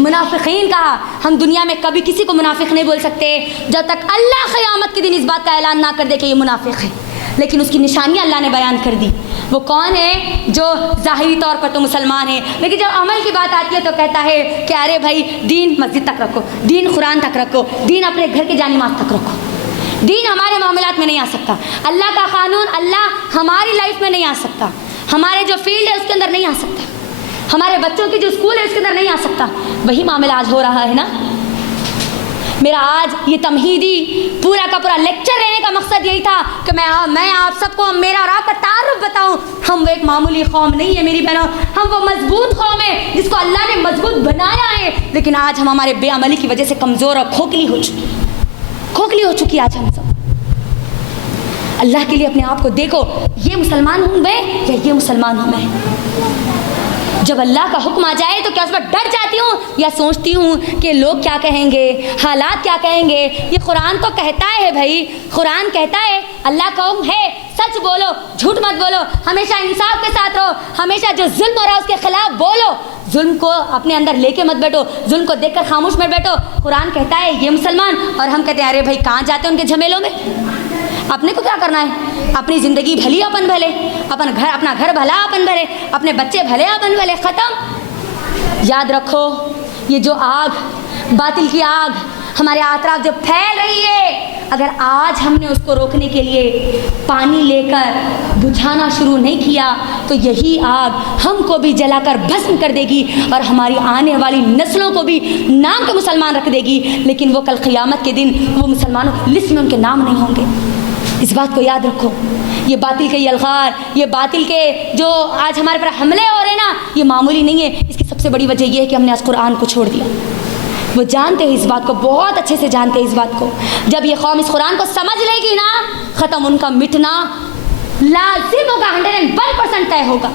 मुनाफिकीन कहा। हम दुनिया में कभी किसी को मुनाफिक नहीं बोल सकते जब तक अल्लाह क़यामत के दिन इस बात का ऐलान ना कर दे कि ये मुनाफिक है, लेकिन उसकी निशानियाँ अल्लाह ने बयान कर दी। वो कौन है? जो ज़ाहिरी तौर पर तो मुसलमान है, लेकिन जब अमल की बात आती है तो कहता है कि अरे भाई दीन मस्जिद तक रखो, दीन कुरान तक रखो, दीन अपने घर के जानिमाज़ तक रखो, दीन हमारे मामलात में नहीं आ सकता, अल्लाह का कानून, अल्लाह हमारी लाइफ में नहीं आ सकता, हमारे जो फील्ड है उसके अंदर नहीं आ सकता, हमारे बच्चों की जो स्कूल है उसके अंदर नहीं आ सकता। वही मामला आज हो रहा है ना। मेरा आज ये तमहीदी पूरा का पूरा लेक्चर लेने का मकसद यही था कि मैं आप सबको मेरा और आपका तारुफ बताऊं। हम वो एक मामूली कौम नहीं है मेरी बहनों, हम वो मजबूत कौम है जिसको अल्लाह ने मजबूत बनाया है, लेकिन आज हम हमारे बेअमली की वजह से कमज़ोर और खोखली हो चुकी आज हम सब। अल्लाह के लिए अपने आप को देखो, ये मुसलमान हूँ मैं या ये मुसलमान हूँ मैं? जब अल्लाह का हुक्म आ जाए तो क्या उस पर डर जाती हूँ या सोचती हूँ कि लोग क्या कहेंगे, हालात क्या कहेंगे? ये कुरान तो कहता है भाई, कुरान कहता है, अल्लाह का हुक्म है, सच बोलो, झूठ मत बोलो, हमेशा इंसाफ के साथ रहो, हमेशा जो जुल्म हो रहा है उसके खिलाफ बोलो, जुल्म को अपने अंदर लेके मत बैठो, जुल्म को देखकर खामोश मत बैठो। कुरान कहता है ये मुसलमान, और हम कहते हैं अरे भाई कहाँ जाते हैं उनके झमेलों में, अपने को क्या करना है? अपनी ज़िंदगी भली अपन भले, अपना घर भला अपन भले, अपने बच्चे भले अपन भले, ख़त्म। याद रखो, ये जो आग, बातिल की आग हमारे आतराफ जब फैल रही है, अगर आज हमने उसको रोकने के लिए पानी लेकर बुझाना शुरू नहीं किया तो यही आग हमको भी जलाकर भस्म कर देगी और हमारी आने वाली नस्लों को भी नाम के मुसलमान रख देगी, लेकिन वो कल क़यामत के दिन वो मुसलमानों की लिस्ट में उनके नाम नहीं होंगे। इस बात को याद रखो। ये बातिल के यलगार, ये बातिल के जो आज हमारे पर हमले हो रहे हैं ना, ये मामूली नहीं है। इसकी सबसे बड़ी वजह यह है कि हमने आज कुरान को छोड़ दिया। वो जानते हैं इस बात को, बहुत अच्छे से जानते हैं इस बात को। जब ये कौम इस कुरान को समझ लेगी ना, ख़त्म, उनका मिटना लाजिम होगा, 101% तय होगा।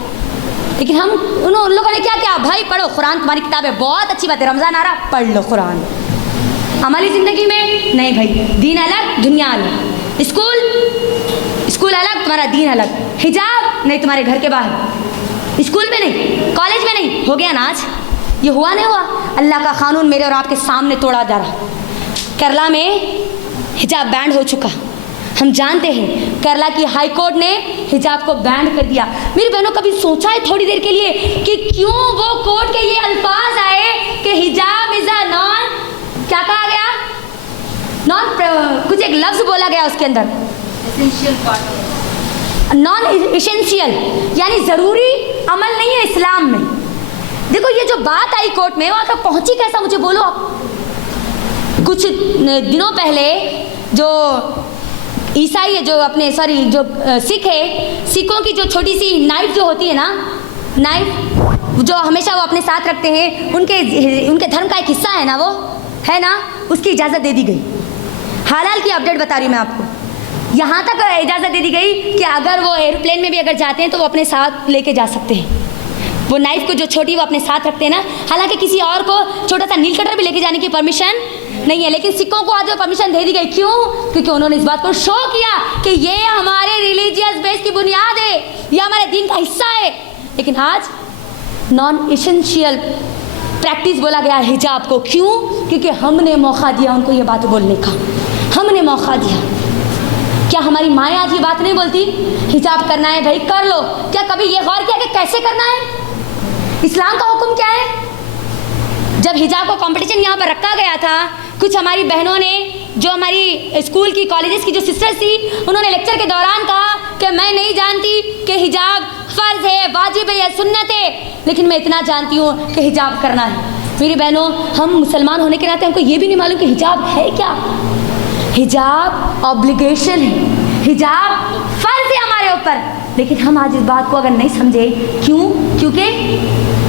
लेकिन हम उन लोगों ने क्या किया? भाई पढ़ो कुरान, तुम्हारी किताब है, बहुत अच्छी बात है, रमज़ान आ रहा, पढ़ लो कुरान। हमारी ज़िंदगी में नहीं भाई, दीन अलग दुनिया अलग, स्कूल अलग तुम्हारा दीन अलग, हिजाब नहीं तुम्हारे घर के बाहर, स्कूल में नहीं, कॉलेज में नहीं। हो गया ना आज? ये हुआ नहीं हुआ? अल्लाह का कानून मेरे और आपके सामने तोड़ा जा रहा। केरला में हिजाब बैंड हो चुका, हम जानते हैं। केरला की हाई कोर्ट ने हिजाब को बैंड कर दिया। मेरी बहनों, कभी सोचा है थोड़ी देर के लिए कि क्यों वो कोर्ट के ये अल्फाज आए कि हिजाब इज़ अ नॉन, क्या कहा गया? नॉन कुछ एक लफ्ज़ बोला गया उसके अंदर, एसेंशियल पार्ट, नॉन इसेंशियल, यानी ज़रूरी अमल नहीं है इस्लाम में। देखो ये जो बात आई कोर्ट में, वहाँ तक पहुँची कैसा, मुझे बोलो आप। कुछ दिनों पहले जो ईसाई है, जो अपने सॉरी जो सिख है, सिखों की जो छोटी सी नाइफ जो होती है ना, नाइफ जो हमेशा वो अपने साथ रखते हैं, उनके धर्म का एक हिस्सा है ना, वो है ना, उसकी इजाज़त दे दी गई। हालाल की अपडेट बता रही हूँ मैं आपको। यहाँ तक इजाज़त दे दी गई कि अगर वो एरोप्लेन में भी अगर जाते हैं तो वो अपने साथ लेके जा सकते हैं। वो नाइफ को जो छोटी वो अपने साथ रखते हैं ना, हालांकि किसी और को छोटा सा नील कटर भी लेके जाने की परमिशन नहीं है, लेकिन सिखों को आज वो परमिशन दे दी गई। क्यों? क्योंकि उन्होंने इस बात को शो किया कि ये हमारे रिलीजियस बेस की बुनियाद है, ये हमारे दीन का हिस्सा है। लेकिन आज नॉन एसेंशियल प्रैक्टिस बोला गया है हिजाब को। क्यों? क्योंकि हमने मौका दिया उनको ये बात बोलने का, हमने मौका दिया। क्या हमारी माएँ आज ये बात नहीं बोलती हिजाब करना है भाई कर लो? क्या कभी ये गौर किया कि कैसे करना है? इस्लाम का हुक्म क्या है? जब हिजाब को कंपटीशन यहाँ पर रखा गया था, कुछ हमारी बहनों ने, जो हमारी स्कूल की कॉलेजेस की जो सिस्टर्स थी, उन्होंने लेक्चर के दौरान कहा कि मैं नहीं जानती कि हिजाब फ़र्ज़ है, वाजिब है या सुन्नत है, लेकिन मैं इतना जानती हूँ कि हिजाब करना है। मेरी बहनों, हम मुसलमान होने के नाते हमको ये भी नहीं मालूम कि हिजाब है क्या। हिजाब ऑब्लिगेशन है, हिजाब फ़र्ज़ है हमारे ऊपर, लेकिन हम आज इस बात को अगर नहीं समझे, क्यों? क्योंकि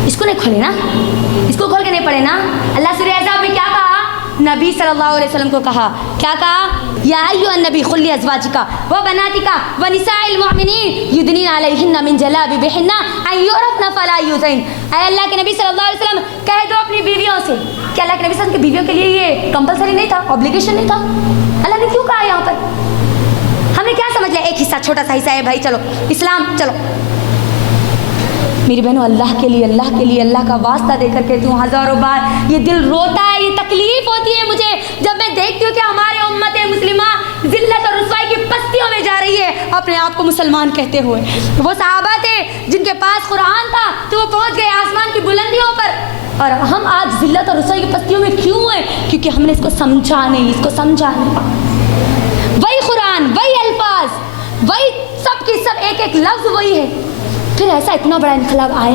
इसको नहीं खोले ना, इसको खोल के नहीं पढ़े ना। अल्लाह सूरह अहज़ाब में क्या कहा? नबी सल्लल्लाहु अलैहि वसल्लम को कहा, क्या कहा? या अय्युहन नबी कुल लिअज़वाजिका व बनातिका व निसाइल मुअमिनीन युदनीना अलैहिन्ना मिन जलाबिबिहिन्ना अन युरफ़ना फला युज़ैन। ऐ अल्लाह के नबी सल्लल्लाहु अलैहि वसल्लम, कह दो अपनी बीवियों से। क्या अल्लाह के नबी सल्लल्लाहु अलैहि वसल्लम की बीवियों के लिए ये कंपलसरी नहीं था, ऑब्लिगेशन नहीं था? अल्लाह ने क्यों कहा यहाँ पर? हमने क्या समझ लिया? एक हिस्सा, छोटा सा हिस्सा है भाई, चलो इस्लाम, चलो। मेरी बहनों, अल्लाह के लिए, अल्लाह के लिए, अल्लाह का वास्ता दे करके तू हज़ारों बार ये दिल रोता है, ये तकलीफ़ होती है मुझे जब मैं देखती हूँ कि हमारे उम्मत मुस्लिमा ज़िल्लत और रुसवाई की पस्तियों में जा रही है अपने आप को मुसलमान कहते हुए। वो सहाबा थे जिनके पास कुरान था तो वो पहुँच गए आसमान की बुलंदियों पर, और हम आज ज़िल्लत और रुसवाई की पस्तियों में क्यों हैं? क्योंकि हमने इसको समझा नहीं, इसको समझा नहीं। वही कुरान, वही अल्फाज, वही सब की सब, एक एक लफ्ज़ वही है। फिर ऐसा इतना बड़ा इनकलाब आया।